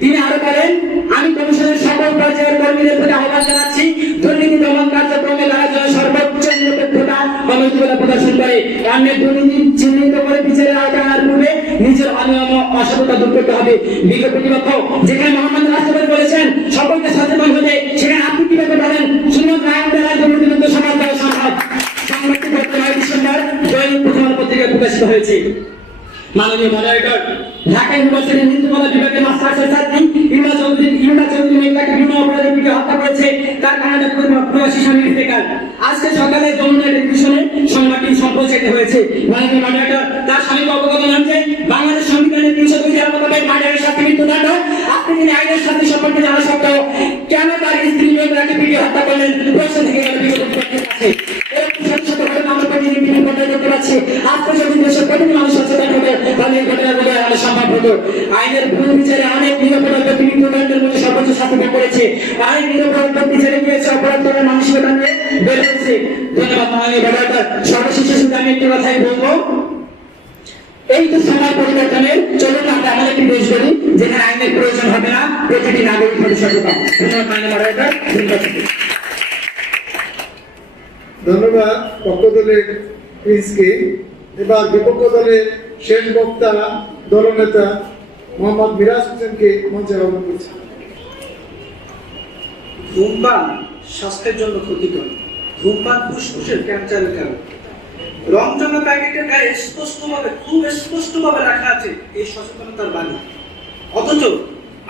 তিনি আরো বলেন, আমি কমিশনের সকল পর্যায়ের কর্মীদের প্রতি আহ্বান জানাচ্ছি, দুর্নীতি দমন কার্যক্রমে তারা যেন সর্বোচ্চ নিরপেক্ষতা ও নৈতিকতা প্রদর্শন করে। অন্যের দুর্নীতি চিহ্নিত করে বিচারের আওতায় আনার পূর্বে নিজের অনিয়ম ও অসততা দূর করতে হবে। বিজ্ঞ প্রতিপক্ষ, যেখানে মহামান্য রাষ্ট্রপতি বলেছেন সকলকে সচেতন হতে, সেখানে আপনি কিভাবে বলেন শুধুমাত্র আইন দ্বারা দুর্নীতিমুক্ত সমাজ দেওয়া সম্ভব? সংবাদটি গত 9 ডিসেম্বর দৈনিক প্রথম আলো পত্রিকায় প্রকাশিত হয়েছে। মাননীয় মডারেটর, ঢাকা ইউনিভার্সিটির হিন্দুকলা বিভাগের মাস্টার্সের ছাত্রী ইমা চৌধুরী মেঘলাকে বিভিন্ন অপরাধের পিঠে হত্যা করেছে তার কানাডা প্রবাসী স্বামী ইফতেখার। আজকে সকালে যমুনা টেলিভিশনে সংবাদটি সম্প্রচারিত হয়েছে। মাননীয় মডারেটর, তার স্বামীকে অবগত জানান যে বাংলাদেশ সংবিধানের 302 ধারা মোতাবেক মার্ডারের শাস্তি মৃত্যুদণ্ড। আপনি তিনি আইনের শাস্তি সম্পর্কে জানা সত্ত্বেও কেন তার স্ত্রী মেঘলাকে পিঠে হত্যা করলেন? প্রশ্ন থেকে গেল বিপক্ষের কাছে। আজ পর্যন্ত দেশের প্রতিটি মানুষ সচেতন হবে, তাহলে এই ঘটনাগুলো এড়ানো সম্ভব হতো। আইনের ভুল বিচারে অনেক নিরপরাধ ব্যক্তি মৃত্যুদণ্ডের মধ্যে সর্বোচ্চ শাস্তি ভোগ করেছে। আইন নিরপরাধ বিচারে গিয়েছে, অপরাধ করার মানসিকতা নিয়ে বের হয়েছে। ধন্যবাদ মাননীয় মডারেটর। সর্বশেষে শুধু আমি একটি কথাই বলবো, এই তো সময় পরিবর্তনের, চলুন আমরা এমন একটি দেশ গড়ি যেখানে আইনের প্রয়োজন হবে না, প্রতিটি নাগরিক হবে সচেতন। ধন্যবাদ মাননীয় মডারেটর। ধন্যবাদ পক্ষ দলের প্রিন্সকে। এবার বিপক্ষ দলের শেষ বক্তা দলনেতা মোহাম্মদ মিরাজ হোসেনকে মঞ্চে আহ্বান করছি। ধূমপান স্বাস্থ্যের জন্য ক্ষতিকর। ধূমপান ফুসফুসের ক্যান্সারের কারণ। রংচঙা প্যাকেটের গায়ে খুব স্পষ্টভাবে লেখা আছে এই সচেতনতার বাণী। অথচ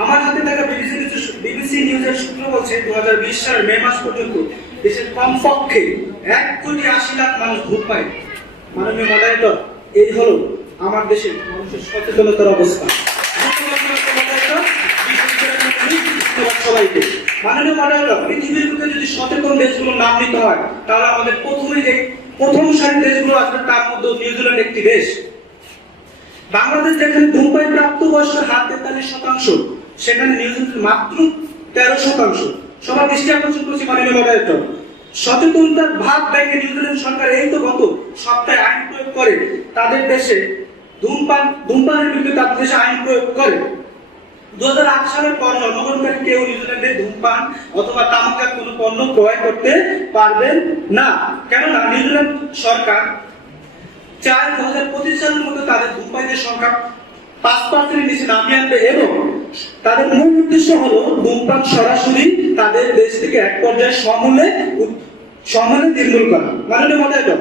আমার হাতে থাকা বিবিসি নিউজের সূত্র বলছে 2020 সালের মে মাস পর্যন্ত দেশের কমপক্ষে 1,80,00,000 মানুষ ধূমপান। মাননীয় মডারেটর, এই হলো আমার দেশের মানুষের সচেতনতার অবস্থা। সবাইকে মাননীয় মডারেটর, পৃথিবীর বুকে যদি সচেতন দেশগুলোর নাম নিতে হয়, তাহলে আমাদের প্রথম সারির দেশগুলো আসবে, তার মধ্যে নিউজিল্যান্ড একটি দেশ। বাংলাদেশ যেখানে ধূমপান প্রাপ্তবয়স্কের হার 43%, সেখানে নিউজিল্যান্ড মাত্র 13%। সবার দৃষ্টি আকর্ষণ করছি মাননীয় মডারেটর। সচেতনতার ভাগ ব্যাংকে নিউজিল্যান্ড সরকার এই তো গত সপ্তাহে আইন প্রয়োগ করে তাদের দেশে ধূমপানের বিরুদ্ধে তাদের দেশে আইন প্রয়োগ করে। 2008 সালের পর জন্মগ্রহণকারী কেউ নিউজিল্যান্ডে ধূমপান অথবা তামাকজাত কোনো পণ্য ক্রয় করতে পারবেন না। কেননা নিউজিল্যান্ড সরকার চায় 2025 সালের মধ্যে তাদের ধূমপানের সংখ্যা 5% নিচে নামিয়ে আনবে এবং তাদের মূল উদ্দেশ্য হলো ধূমপান সরাসরি তাদের দেশ থেকে এক পর্যায়ে সমূলে নির্মূল করা। মাননীয় মডারেটর,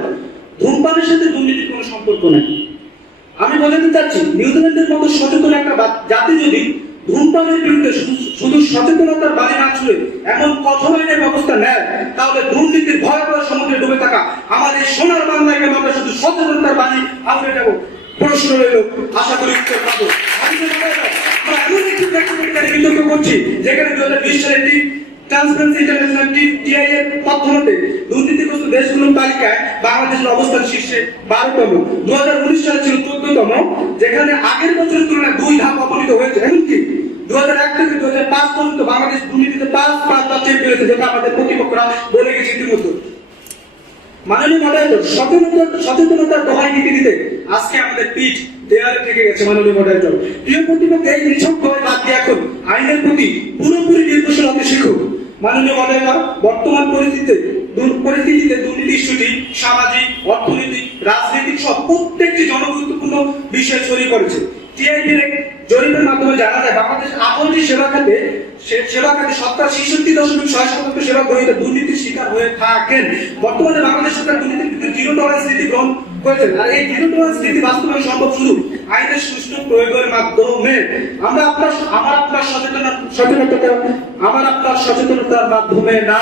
ধূমপানের সাথে দুর্নীতির কোনো সম্পর্ক নেই। আমি বোঝাতে চাচ্ছি, নিউজিল্যান্ডের মতো সচেতন একটা জাতি যদি ধূমপানের বিরুদ্ধে শুধু সচেতনতার বাণী না ছুড়ে এমন কঠোর আইনের ব্যবস্থা নেয়, তাহলে দুর্নীতির ভয়াবহ সমুদ্রে ডুবে থাকা আমাদের সোনার বাংলায় কেন আমরা শুধু সচেতনতার বাণী আউড়ে যাব? প্রশ্ন রইল, আশা করি উত্তর পাবো। আমরা এমন একটি প্রেক্ষাপটে বিতর্ক করছি যেখানে 2020 সালে ট্রান্সপারেন্সি ইন্টারন্যাশনাল TI এর তথ্যমতে দুর্নীতিগ্রস্ত দেশগুলোর তালিকায় বাংলাদেশের অবস্থান শীর্ষে 12তম। 2019 সালে ছিল 14তম, যেখানে আগের বছরের তুলনায় 2 ধাপ অবনীত হয়েছে। এমনকি 2001 থেকে 2005 পর্যন্ত বাংলাদেশ দুর্নীতিতে 5 চেয়ে বেড়েছে, যেটা আমাদের প্রতিপক্ষরা বলে গেছে ইতিমধ্যে। মাননীয় মডারেটর, সচেতনতার দোহাই দিতে দিতে আজকে আমাদের পিঠ দেয়ালে থেকে গেছে। মাননীয় মডারেটর, প্রিয় প্রতিপক্ষ, এই নিছক ভয় বাদ দিয়ে এখন আইনের প্রতি পুরোপুরি নির্ভরশীল হতে শিখুক। মাননীয় মডারেটর, বর্তমান পরিস্থিতিতে দুর্নীতি ইস্যুটি সামাজিক, অর্থনৈতিক, রাজনৈতিক সব প্রত্যেকটি জনগুরুত্বপূর্ণ বিষয় ছড়িয়ে পড়েছে। টিআইবির জরিপের মাধ্যমে জানা যায় বাংলাদেশ আপনটি সেবা খাতে 66.6% সেবা গ্রহীতা দুর্নীতির শিকার হয়ে থাকেন। বর্তমানে বাংলাদেশ সরকার দুর্নীতির বিরুদ্ধে 0 টলারেন্স নীতি গ্রহণ করেছেন। আর এই জিরো টলারেন্স নীতি বাস্তবায়ন সম্ভব শুধু আইনের সুষ্ঠু প্রয়োগের মাধ্যমে। আমার আপনার সচেতনতার মাধ্যমে না।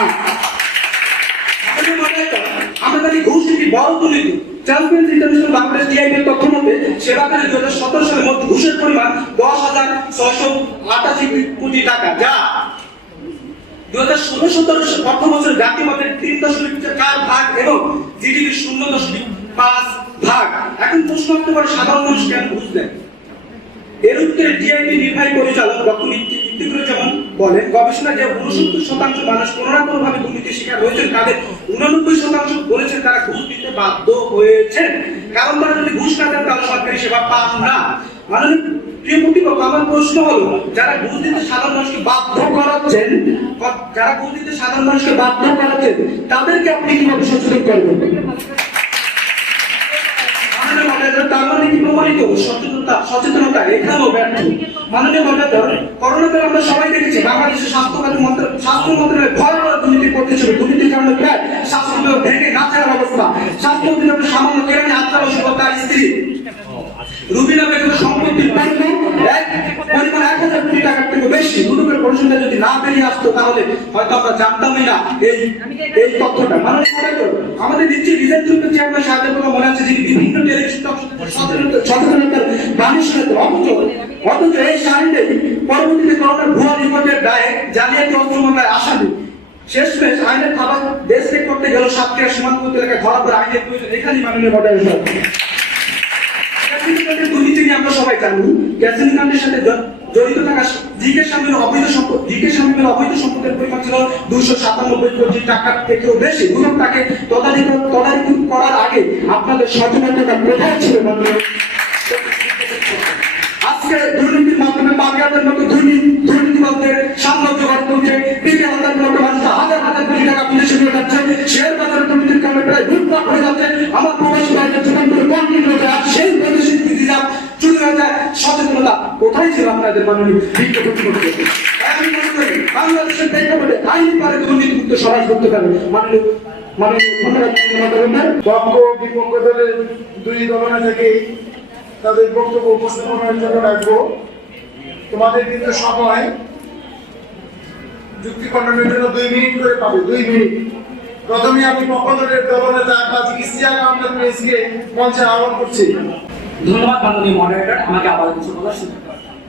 আমরা জানি ঘুষ নীতি বড় দুর্নীতি। ট্রান্সপারেন্সি ইন্টারন্যাশনাল বাংলাদেশ টিআইবি এর তথ্য মতে সেবাকালে 2017 সালের মধ্যে ঘুষের পরিমাণ 10,688 কোটি টাকা, যা 2016-17 অর্থ বছরের জাতীয়বাদের 3.4 ভাগ এবং জিডিপির 0.5 ভাগ। এখন প্রশ্ন করতে পারে সাধারণ মানুষ কেন ঘুষ দেয়? এর উত্তরে ডিআইবি নির্বাহী পরিচালক ডক্টর ইত্তিকুজ্জামান বলেন, গবেষণায় যে 69% মানুষ কোনো না কোনো ভাবে দুর্নীতির শিকার হয়েছেন, তাদের 99% বলেছেন তারা ঘুষ দিতে বাধ্য হয়েছেন। কারণ তারা যদি ঘুষ না দেন তাহলে সরকারি সেবা পান না। মাননীয় প্রিয় প্রতিপক্ষ, আমার প্রশ্ন হলো, যারা ঘুষ দিতে সাধারণ মানুষকে বাধ্য করাচ্ছেন, তাদেরকে আপনি কিভাবে সচেতন করবেন? তার মানে কি প্রমাণিত সচেতনতা এখানেও ব্যর্থ? মাননীয় মডারেটর, করোনাতে আমরা সবাই দেখেছি বাংলাদেশের স্বাস্থ্য মন্ত্রণালয় ভয়াবহ দুর্নীতি করতেছিল। দুর্নীতির কারণে প্রায় স্বাস্থ্য বিভাগ ভেঙে নাচের অবস্থা। স্বাস্থ্যমন্ত্রী ডক্টর সামান্য কেরানি আত্মার ওষুধ তার স্ত্রী রুবিনা বেগমের সম্পত্তির পরিমাণ 1,000 কোটি টাকার থেকে বেশি। দুদকের পরিসংখ্যান যদি না বেরিয়ে আসতো তাহলে হয়তো আমরা জানতামই না এই তথ্যটা। মাননীয় মডারেটর, আমাদের নিশ্চয় রিজার্ভ গ্রুপের চেয়ারম্যান সাহেবের কথা মনে আছে, যিনি বিভিন্ন টেলিভিশন সচেতনতার বাণী শুনেছেন। অথচ এই সারিতে পরবর্তীতে করোনার ভুয়া রিপোর্টের দায়ে জালিয়াতি অস্ত্র মামলায় আসামি। শেষমেশ আইনের খাবার দেশ ত্যাগ করতে গেল সাতক্ষীরা সীমান্তবর্তী এলাকায় ধরা পড়ে আইনের প্রয়োজন। এখানেই মাননীয় মডারেটর, দুর্নীতি নিয়ে আমরা সবাই জানি। গ্যাসিন কাণ্ডের সাথে জড়িত থাকা জিকে শামীমের অবৈধ সম্পদের পরিমাণ ছিল 297 কোটি টাকার থেকেও বেশি। দুদক তাকে তদারকি করার আগে আপনাদের সচেতনতা কোথায় ছিল? আজকে দুর্নীতির মাধ্যমে বাগেরহাটের মতো দুর্নীতিবাদদের সাম্রাজ্য গড়ে তুলছে। পিকে হাজার মতো মানুষ হাজার হাজার কোটি টাকা বিদেশে নিয়ে যাচ্ছে। শেয়ার বাজারের দুর্নীতির কারণে প্রায় লুটপাট হয়ে যাচ্ছে। আমার প্রবাসী ভাইদের জীবন করে কন্টিনিউ হয়ে যায়। সেই বৈদেশিক নীতিরা চুরি হয়ে যায়। সচেতনতা কোথায় ছিল আপনাদের মাননীয় আমি মনে করি বাংলাদেশের প্রেক্ষাপটে আইনি পারে দুর্নীতিমুক্ত সমাজ করতে পারে। পক্ষ বিপক্ষ দলের দুই দলনে থেকে তাদের বক্তব্য উপস্থাপনের জন্য রাখবো। তোমাদের কিন্তু সময় যুক্তি খণ্ডনের জন্য 2 মিনিট করে পাবে। 2 মিনিট। প্রথমে আমি পক্ষ দলের দলনেতা কাজী ইশতিয়াক আহমেদ মেজকে মঞ্চে আহ্বান করছি। ধন্যবাদ মাননীয় মডারেটর, আমাকে আবার কিছু বলার সুযোগ দেওয়ার জন্য।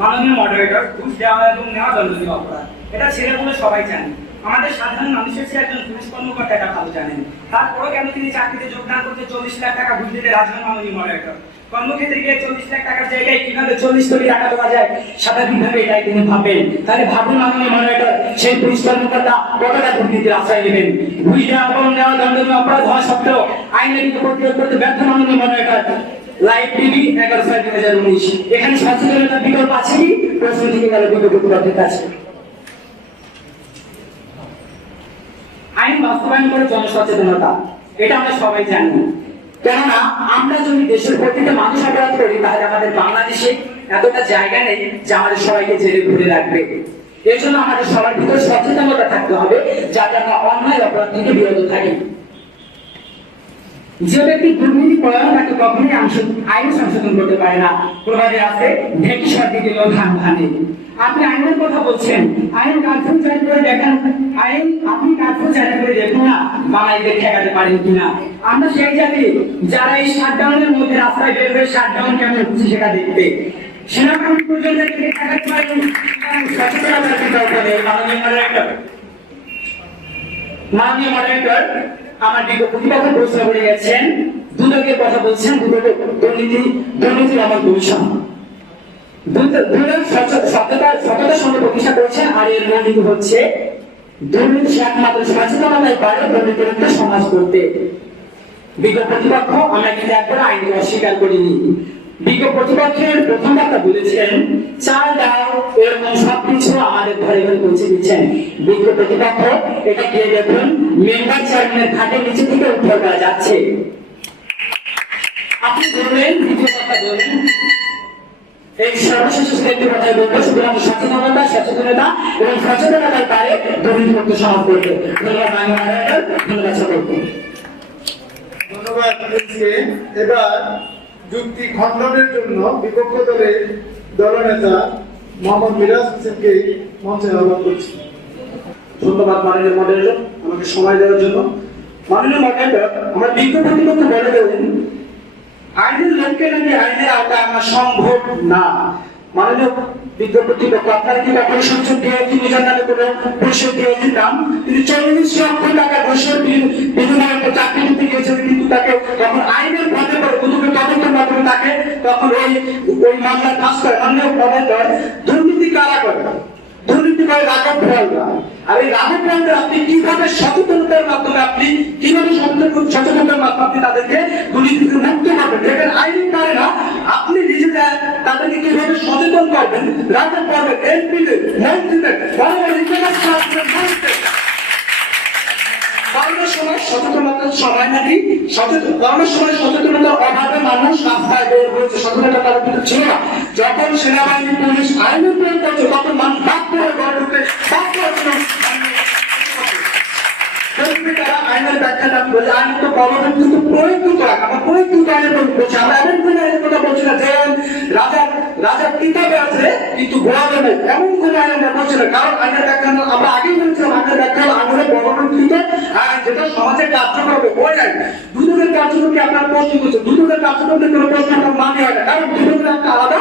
মাননীয় মডারেটর, ঘুষ দেওয়া এবং নেওয়া দণ্ডনীয় অপরাধ, এটা ছেলে বলে সবাই জানে। আমাদের সাধারণ মানুষের চেয়ে একজন পুলিশ কর্মকর্তা এটা ভালো জানেন। তারপরেও কেন তিনি চাকরিতে যোগদান করতে 40 লাখ টাকা ঘুষ দিতে রাজি হন? মাননীয় মডারেটর, কর্মক্ষেত্রে গিয়ে 40 লাখ টাকার জায়গায় কিভাবে 40 কোটি টাকা দেওয়া যায় স্বাভাবিকভাবে এটাই তিনি ভাববেন। তাহলে ভাবুন মাননীয় মডারেটর, সেই পুলিশ কর্মকর্তা কতটা দুর্নীতির আশ্রয় নেবেন? ঘুষ দেওয়া এবং নেওয়া দণ্ডনীয় অপরাধ হওয়া সত্ত্বেও আইনে কিন্তু প্রতিরোধ করতে ব্যর্থ মাননীয় মডারেটর। Live TV 11/2019। এখানে সচেতনতার বিকল্প আছে কি? প্রশ্ন থেকে গেল বিকল্পের কাছে। আইন বাস্তবায়ন করে জনসচেতনতা, এটা আমরা সবাই জানি। কেননা আমরা যদি দেশের প্রতিটা মানুষ অপরাধ করি তাহলে আমাদের বাংলাদেশে এতটা জায়গা নেই যে আমাদের সবাইকে জেলে ঘুরে রাখবে। এর জন্য আমাদের সবার ভিতরে সচেতনতা থাকতে হবে, যাতে আমরা অন্যায় অপরাধ থেকে বিরত থাকি। যে ব্যক্তি দুর্নীতি পরায়ণ তাকে কখনোই আইন সংশোধন করতে পারে না। প্রবাদে আছে, ঢেকি সর্দি দিলেও ধান ভানে। আপনি আইনের কথা বলছেন, আইন কার্ফিউ জারি করে দেখেন, আপনি কার্ফিউ জারি করে দেখুন না বাঙালিদের ঠেকাতে পারেন কিনা। আমরা সেই জাতি যারা এই শাটডাউনের মধ্যে রাস্তায় বের হয়ে শাটডাউন কেমন হচ্ছে সেটা দেখতে। সেনাবাহিনী পর্যন্ত ঠেকাতে পারেন। মাননীয় মডারেটর, আমার প্রতিপক্ষ প্রশ্ন করে গেছেন, দুদকের কথা বলছেন, দুর্নীতির আমার কমিশন সততার সঙ্গে প্রতিষ্ঠা করেছেন। আর এর মূলনীতি হচ্ছে দুর্নীতি একমাত্র সচেতনতায় পারে দুর্নীতিমুক্ত সমাজ করতে। বিজ্ঞ প্রতিপক্ষ আমরা কিন্তু একবার আইনকে অস্বীকার করিনি। বিজ্ঞ প্রতিপক্ষের প্রথম কথা বলেছেন চাল ডাল এরকম সবকিছু আমাদের ঘরে ঘরে পৌঁছে দিচ্ছেন। বিজ্ঞ প্রতিপক্ষ এটা গিয়ে দেখুন, মেম্বার চেয়ারম্যানের খাটের নিচে থেকে উদ্ধার করা যাচ্ছে। আপনি বললেন, দ্বিতীয় কথা বললেন, এই সর্বশেষ একটি কথাই বলবো, সুতরাং সচেতনতা এবং সচেতনতার পারে দুর্নীতিমুক্ত সমাজ করবে। ধন্যবাদ। ধন্যবাদ সকলকে। ধন্যবাদ প্রিন্সকে। এবার যুক্তি খণ্ডনের জন্য বিপক্ষ দলের দলনেতা মোহাম্মদ মিরাজ হোসেনকে মঞ্চে আহ্বান করছি। ধন্যবাদ মাননীয় মডারেটর আমাকে সময় দেওয়ার জন্য। মাননীয় মডারেটর, আমার বিজ্ঞ প্রতিপক্ষ বলে দেবেন আইনের লোককে নাকি আইনের আওতায় আনা সম্ভব না। মাননীয় বিজ্ঞ প্রতিপক্ষ, আপনারা কি কখনো শুনছেন ডিআইজি নিজের নামে কোনো পরিষদ ডিআইজির নাম? তিনি 40 লক্ষ টাকা ঘুষের বিনিময়ে একটা চাকরি নিতে গিয়েছেন, কিন্তু তাকে যখন আইনের পথে করে দুদকের তদন্তের মাধ্যমে তাকে তখন ওই মামলার কাজ করে। মাননীয় মডারেটর, দুর্নীতি কারা করে? দুর্নীতি করে রাঘব বোয়ালরা। আর এই রাঘব বোয়ালদের আপনি কিভাবে সচেতনতার মাধ্যমে সচেতনতার মাধ্যমে আপনি তাদেরকে দুর্নীতি থেকে মুক্ত করবেন? দেখেন আইনি পারে না, আপনি নিজেরা তাদেরকে কিভাবে সচেতন করবেন? রাঘব বোয়ালদের এমপিদের মন্ত্রীদের বড় বড় ইতিহাস করোনার সময় সচেতনতার সময় নাকি করোনার সময় সচেতনতার অভাবে মানুষ রাস্তায় বের হয়েছে, সচেতনতা তারা কিন্তু ছিল না। যখন সেনাবাহিনী পুলিশ আইন প্রয়োগ করছে তখন মানুষ বাদ করে ঘরে ঢুকতে তারা আইনের ব্যাখ্যাটা বলে আইন তো গভর্নমেন্ট কিন্তু প্রয়োগ করতে হয়। আমরা প্রয়োগ করতে আইনের প্রয়োগ করছি, আমরা এমন কোন আইনের কথা বলছি না যে রাজার কিতাবে আছে কিন্তু গোড়াবে নেই, এমন কোন আইন আমরা বলছি না। কারণ আইনের ব্যাখ্যা আমরা আগেই বলেছিলাম, আইনের ব্যাখ্যা আইনের গভর্নমেন্ট কিন্তু যেটা সমাজে কার্যকর হবে ওই আইন। দুদকের কার্যক্রমকে আপনার প্রশ্ন করছে, দুদকের কার্যক্রমকে কোনো প্রশ্ন আপনার মানে হয় না, কারণ দুদকের একটা আলাদা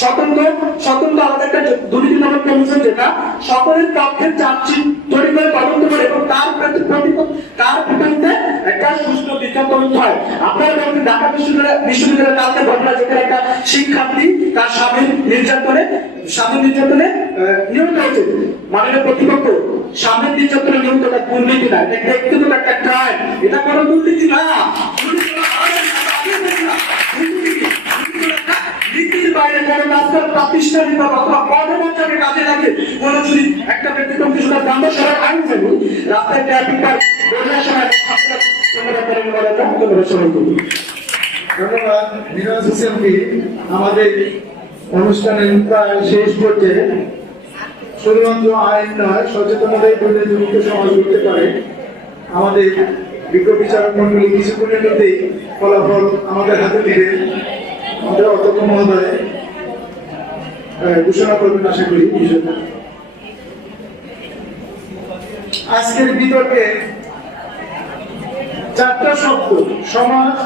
স্বতন্ত্র আলাদা একটা দুর্নীতি নামক কমিশন, যেটা সকলের পক্ষে চার্জশিট তৈরি করে তদন্ত করে এবং তার বিপরীতে একটা সুষ্ঠু বিচার তদন্ত হয়। আপনারা বলছেন ঢাকা বিশ্ববিদ্যালয়ের কালকে ঘটনা, যেখানে একটা শিক্ষার্থী তার স্বামীর নির্যাতনে নিহত হয়েছে। মাননীয় প্রতিপক্ষ, স্বামীর নির্যাতনে নিহত একটা দুর্নীতি না, এটা ব্যক্তিগত একটা ক্রাইম, এটা কোনো দুর্নীতি না। নীতির বাইরে কোনো রাস্তার প্রাতিষ্ঠানিক অথবা পদমর্যাদাকে কাজে লাগে কোনো যদি একটা ব্যক্তি কিছুটা দাম্ভ সরাই আইন ফেলুন রাস্তায় ট্রাফিক পাই ধন্যবাদ মিরাজ হোসেনকে। আমাদের অনুষ্ঠানের প্রায় শেষ পর্যায়ে শুধুমাত্র আইন নয়, সচেতনতাই দুর্নীতিমুক্ত সমাজ করতে পারে। আমাদের বিজ্ঞ বিচারক মন্ডলী কিছুক্ষণের মধ্যেই ফলাফল আমাদের হাতে দিবে। আমাদের অধ্যক্ষ মহোদয় ঘোষণা করবেন আশা করি বিষয়টা। আজকের বিতর্কে 4টা শব্দ: সমাজ,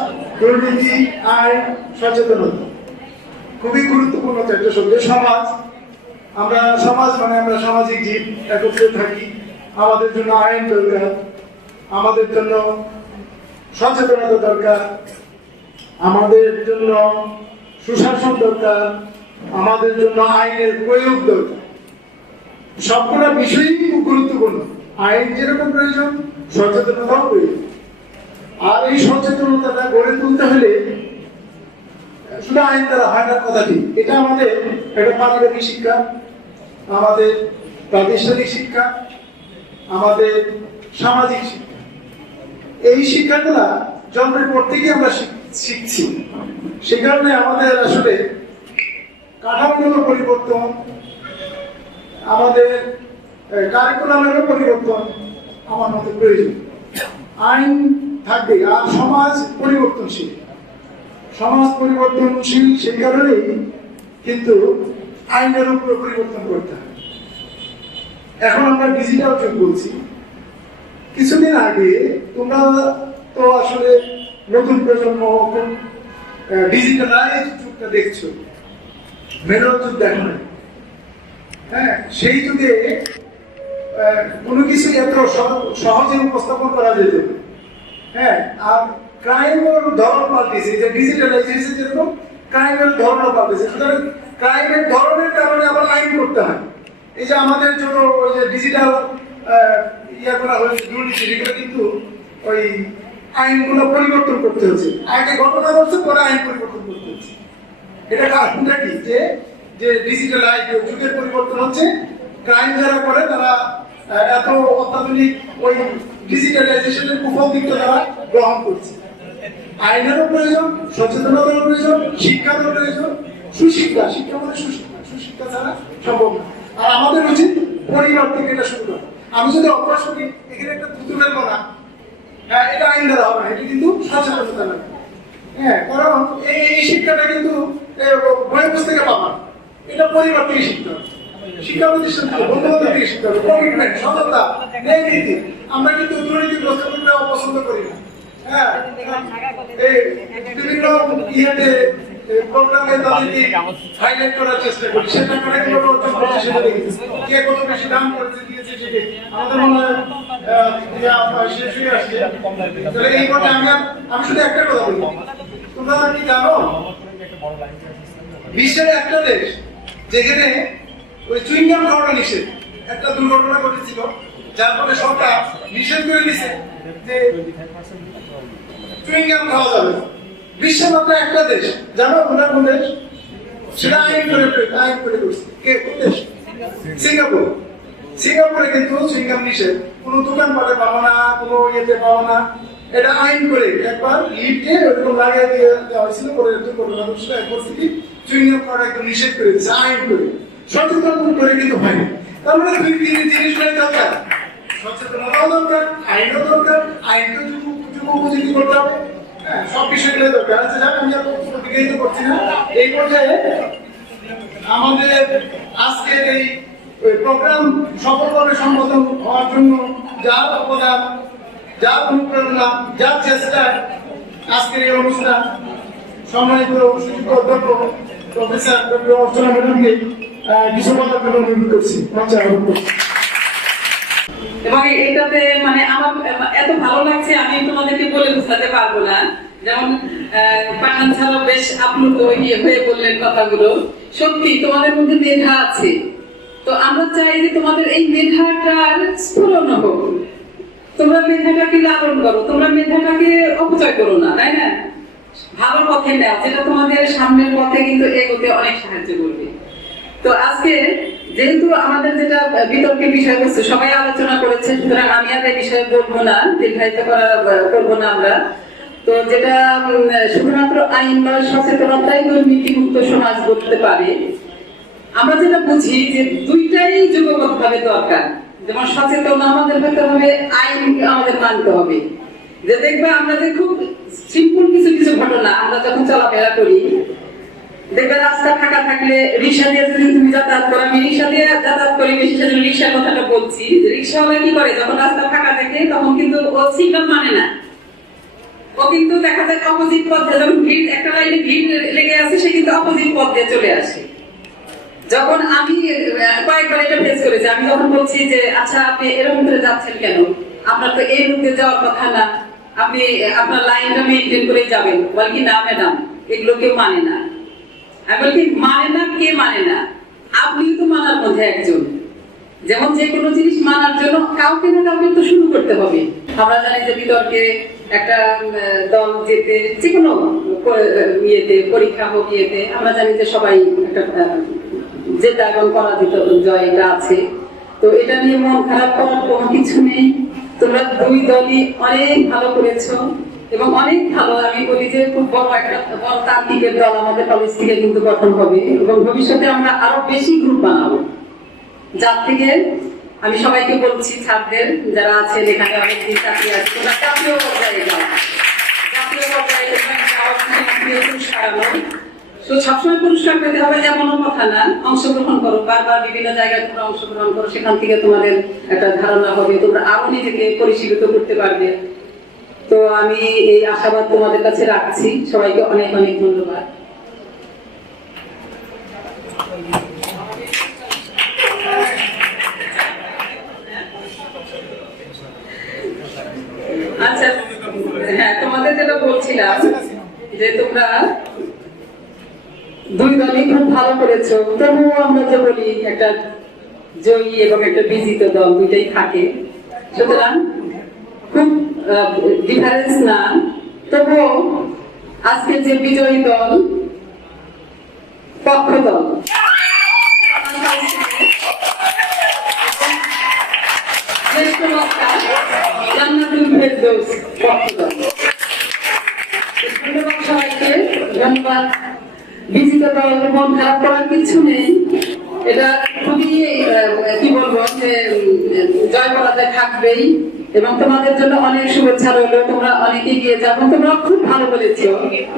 দুর্নীতি, আইন, সচেতনতা। খুবই গুরুত্বপূর্ণ 4টা শব্দ। সমাজ, আমরা সমাজ মানে আমরা সামাজিক জীব, একত্রে থাকি। আমাদের জন্য আইন দরকার, আমাদের জন্য সচেতনতা দরকার, আমাদের জন্য সুশাসন দরকার, আমাদের জন্য আইনের প্রয়োগ দরকার। সবগুলা বিষয়ই খুব গুরুত্বপূর্ণ। আইন যেরকম প্রয়োজন, সচেতনতাও প্রয়োজন। আর এই সচেতনতাটা গড়ে তুলতে হলে শুধু আইন দ্বারা হয় না, কথাটি এটা আমাদের একটা পারিবারিক শিক্ষা, আমাদের প্রাতিষ্ঠানিক শিক্ষা, আমাদের সামাজিক শিক্ষা। এই শিক্ষাগুলা জন্মের পর থেকে আমরা শিখছি। সে কারণে আমাদের আসলে কাঠামোগত পরিবর্তন, আমাদের কারিকুলামেরও পরিবর্তন আমার মতে প্রয়োজন। আইন থাকবে আর সমাজ পরিবর্তনশীল। সমাজ পরিবর্তনশীল সেই কারণেই কিন্তু আইনের উপরে পরিবর্তন করতে হয়। এখন আমরা ডিজিটাল যুগ বলছি। কিছুদিন আগে তোমরা তো আসলে নতুন প্রজন্ম ডিজিটালাইজ যুগটা দেখছো, মেরুর যুগ দেখো না। হ্যাঁ, সেই যুগে কোনো কিছু এত সহজে উপস্থাপন করা যেত। হ্যাঁ, আর ক্রাইমের ধরন পাল্টেছে, যে ডিজিটালাইজেশন যেরকম ক্রাইমের ধরনও পাল্টেছে। সুতরাং ক্রাইমের ধরনের কারণে আবার আইন করতে হয়। এই যে আমাদের জন্য ওই যে ডিজিটাল ইয়া করা হয়েছে দুর্নীতি, এগুলো কিন্তু ওই আইনগুলো পরিবর্তন করতে হচ্ছে। আগে ঘটনা ঘটছে, পরে আইন পরিবর্তন করতে হচ্ছে। এটা কারণটা কি? যে ডিজিটালাইজ যুগের পরিবর্তন হচ্ছে। ক্রাইম যারা করে তারা এত অত্যাধুনিক ওই ডিজিটালাইজেশনের কুফল দিকটা তারা গ্রহণ করছে। আইনেরও প্রয়োজন, সচেতনতারও প্রয়োজন, শিক্ষারও প্রয়োজন, সুশিক্ষা। শিক্ষা মানে সুশিক্ষা, সুশিক্ষা ছাড়া সম্ভব না। আর আমাদের উচিত পরিবার থেকে এটা শুরু করা। আমি যদি অভ্যাস করি এখানে একটা থুতু ফেলবো না, এটা আইন দ্বারা হবে না, এটা কিন্তু সচেতনতা লাগে। হ্যাঁ, কারণ এই শিক্ষাটা কিন্তু বই পুস্তকে পাবা, এটা পরিবার থেকে শিখতে হবে, শিক্ষা প্রতিষ্ঠান থেকে, বন্ধু বান্ধব থেকে শিখতে হবে। কমিটমেন্ট, সততা, ন্যায় নীতি। আমরা কিন্তু দুর্নীতিগ্রস্ত করতে অপছন্দ করি না। হ্যাঁ, এই বিভিন্ন ইয়েতে প্রোগ্রামে তাদেরকে হাইলাইট করার চেষ্টা করি, সেটা করে কিভাবে অর্জন করছে সেটা দেখেছি, কে কত বেশি দাম করেছে দিয়েছে সেটা আমাদের মনে হয় শেষ হয়ে আসছে। তাহলে এই কথা আমি শুধু একটা কথা বলবো, তোমরা কি জানো বিশ্বের একটা দেশ যেখানে ওই চুইংগাম খাওয়াটা নিষেধ, একটা দুর্ঘটনা ঘটেছিল যার ফলে সরকার নিষেধ করে দিয়েছে যে চুইংগাম খাওয়া যাবে না। বিশ্বের মাত্র একটা দেশ, জানো ওটা কোন দেশ? সেটা আইন করে করছে। কে, কোন দেশ? সিঙ্গাপুর। সিঙ্গাপুরে কিন্তু চুইংগাম নিষেধ, কোনো দোকান পাটে পাবো না, কোনো ইয়েতে পাবো না, এটা আইন করে একবার লিফটে ওরকম লাগিয়ে দিয়ে দেওয়া হয়েছিল, পরে পরিস্থিতি চুইংগাম খাওয়াটা একদম নিষেধ করে দিয়েছে আইন করে। সচেতন করে কিন্তু হয়নি। তার মানে দুই তিন জিনিসগুলোই দরকার, সচেতনতাও দরকার, আইনও দরকার, আইনকে যুগোপযোগী করতে হবে। হ্যাঁ, সব বিষয়গুলোই দরকার আছে। আমি আর বিকারিত করছি না। এই পর্যায়ে আমাদের আজকের এই প্রোগ্রাম সফলভাবে সম্বোধন হওয়ার জন্য যার অবদান, যার অনুপ্রেরণা, যার চেষ্টা আজকের এই অনুষ্ঠান, সম্মানিত সুযোগ্য অধ্যক্ষ প্রফেসর ডক্টর অর্চনা ম্যাডামকে কিছু বলার জন্য অনুরোধ করছি, মঞ্চে আহ্বান করছি। এবং এটাতে মানে আমার এত ভালো লাগছে, আমি তোমাদেরকে বলে বোঝাতে পারবো না। যেমন পাঠান ছাড়া বেশ আপ্লুত হয়ে বললেন কথাগুলো। সত্যি তোমাদের মধ্যে মেধা আছে, তো আমরা চাই যে তোমাদের এই মেধাটার স্ফুরণ হোক। তোমরা মেধাটাকে লালন করো, তোমরা মেধাটাকে অপচয় করো না, তাই না? ভালো পথে নাও, যেটা তোমাদের সামনের পথে কিন্তু এগোতে অনেক সাহায্য করবে। তো আজকে যেহেতু আমাদের যেটা বিতর্কের বিষয়বস্তু সবাই আলোচনা করেছে, সুতরাং আমি আর এই বিষয়ে বলবো না, দীর্ঘায়িত করবো না আমরা। তো যেটা শুধুমাত্র আইন বা সচেতনতাই দুর্নীতিমুক্ত সমাজ গড়তে পারে, আমরা যেটা বুঝি যে দুইটাই যুগপৎভাবে দরকার। যেমন সচেতন আমাদের হতে হবে, আইন আমাদের মানতে হবে। যে দেখবে আমরা যে খুব সিম্পল কিছু কিছু ঘটনা আমরা যখন চলাফেরা করি, দেখবে রাস্তা ফাঁকা থাকলে রিক্সা দিয়ে যদি তুমি যাতায়াত করো, আমি রিক্সা দিয়ে যাতায়াত করি বেশি, সেজন্য রিক্সার কথাটা বলছি। রিক্সাওয়ালা কি করে, যখন রাস্তা ফাঁকা থাকে তখন কিন্তু ও সিগন্যাল মানে না, ও কিন্তু দেখা যায় অপোজিট পথ দিয়ে, যখন ভিড় একটা লাইনে ভিড় লেগে আছে সে কিন্তু অপোজিট পথ দিয়ে চলে আসে। যখন আমি কয়েকবার এটা ফেস করেছি, আমি যখন বলছি যে আচ্ছা আপনি এরকম করে যাচ্ছেন কেন, আপনার তো এই রুটে যাওয়ার কথা না, আপনি আপনার লাইনটা মেনটেন করে যাবেন, বল কি না ম্যাডাম এগুলো কেউ মানে না। আমি বলি মানে না, কে মানে না? আপনিও তো মানার মধ্যে একজন। যেমন যে কোনো জিনিস মানার জন্য কাউকে না কাউকে তো শুরু করতে হবে। আমরা জানি যে বিতর্কে একটা দল যেতে, যে কোনো ইয়েতে পরীক্ষা হোক ইয়েতে, আমরা জানি যে সবাই একটা জেতা এবং পরাজিত জয় এটা আছে। তো এটা নিয়ে মন খারাপ করার কোনো কিছু নেই। তোমরা দুই দলই অনেক ভালো করেছো এবং অনেক ভালো, আমি বলি যে খুব বড় একটা বড় তান্ত্রিকের দল আমাদের কলেজ থেকে কিন্তু গঠন হবে এবং ভবিষ্যতে আমরা আরো বেশি গ্রুপ বানাবো, যার থেকে আমি সবাইকে বলছি, ছাত্রদের যারা আছেন এখানে অনেকদিন চাকরি আছে, তোমরা জাতীয় পর্যায়ে যাও, জাতীয় পর্যায়ে পুরস্কার আনো। তো সবসময় পুরস্কার পেতে হবে এমনও কথা না, অংশগ্রহণ করো, বারবার বিভিন্ন জায়গায় তোমরা অংশগ্রহণ করো, সেখান থেকে তোমাদের একটা ধারণা হবে, তোমরা আরো নিজেকে পরিশীলিত করতে পারবে। তো আমি এই আশাবাদ তোমাদের কাছে রাখছি। সবাইকে অনেক অনেক ধন্যবাদ। আচ্ছা, হ্যাঁ, তোমাদের যেটা বলছিলাম যে তোমরা দুই দলই খুব ভালো করেছো, তবুও আমরা যে বলি একটা জয়ী এবং একটা বিজিত দল দুইটাই থাকে, সুতরাং খুব ডিফারেন্স না। তবুও আজকে যে বিজয়ী দল পক্ষ দল, সবাইকে ধন্যবাদ। বিজিত দল মন খারাপ করার কিছু নেই, এটা খুবই কি বলবো যে জয় পরাজয় থাকবেই। এবং তোমাদের জন্য অনেক শুভেচ্ছা রইলো। তোমরা অনেক এগিয়ে যাও এবং তোমরা খুব ভালো বলেছো,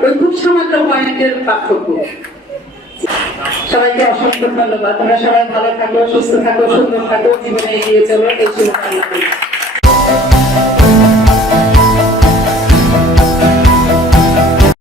ওই খুব সামান্য পয়েন্টের পার্থক্য। সবাইকে অসংখ্য ধন্যবাদ। তোমরা সবাই ভালো থাকো, সুস্থ থাকো, সুন্দর থাকো, জীবনে এগিয়ে চলো, এই শুভকামনা করি।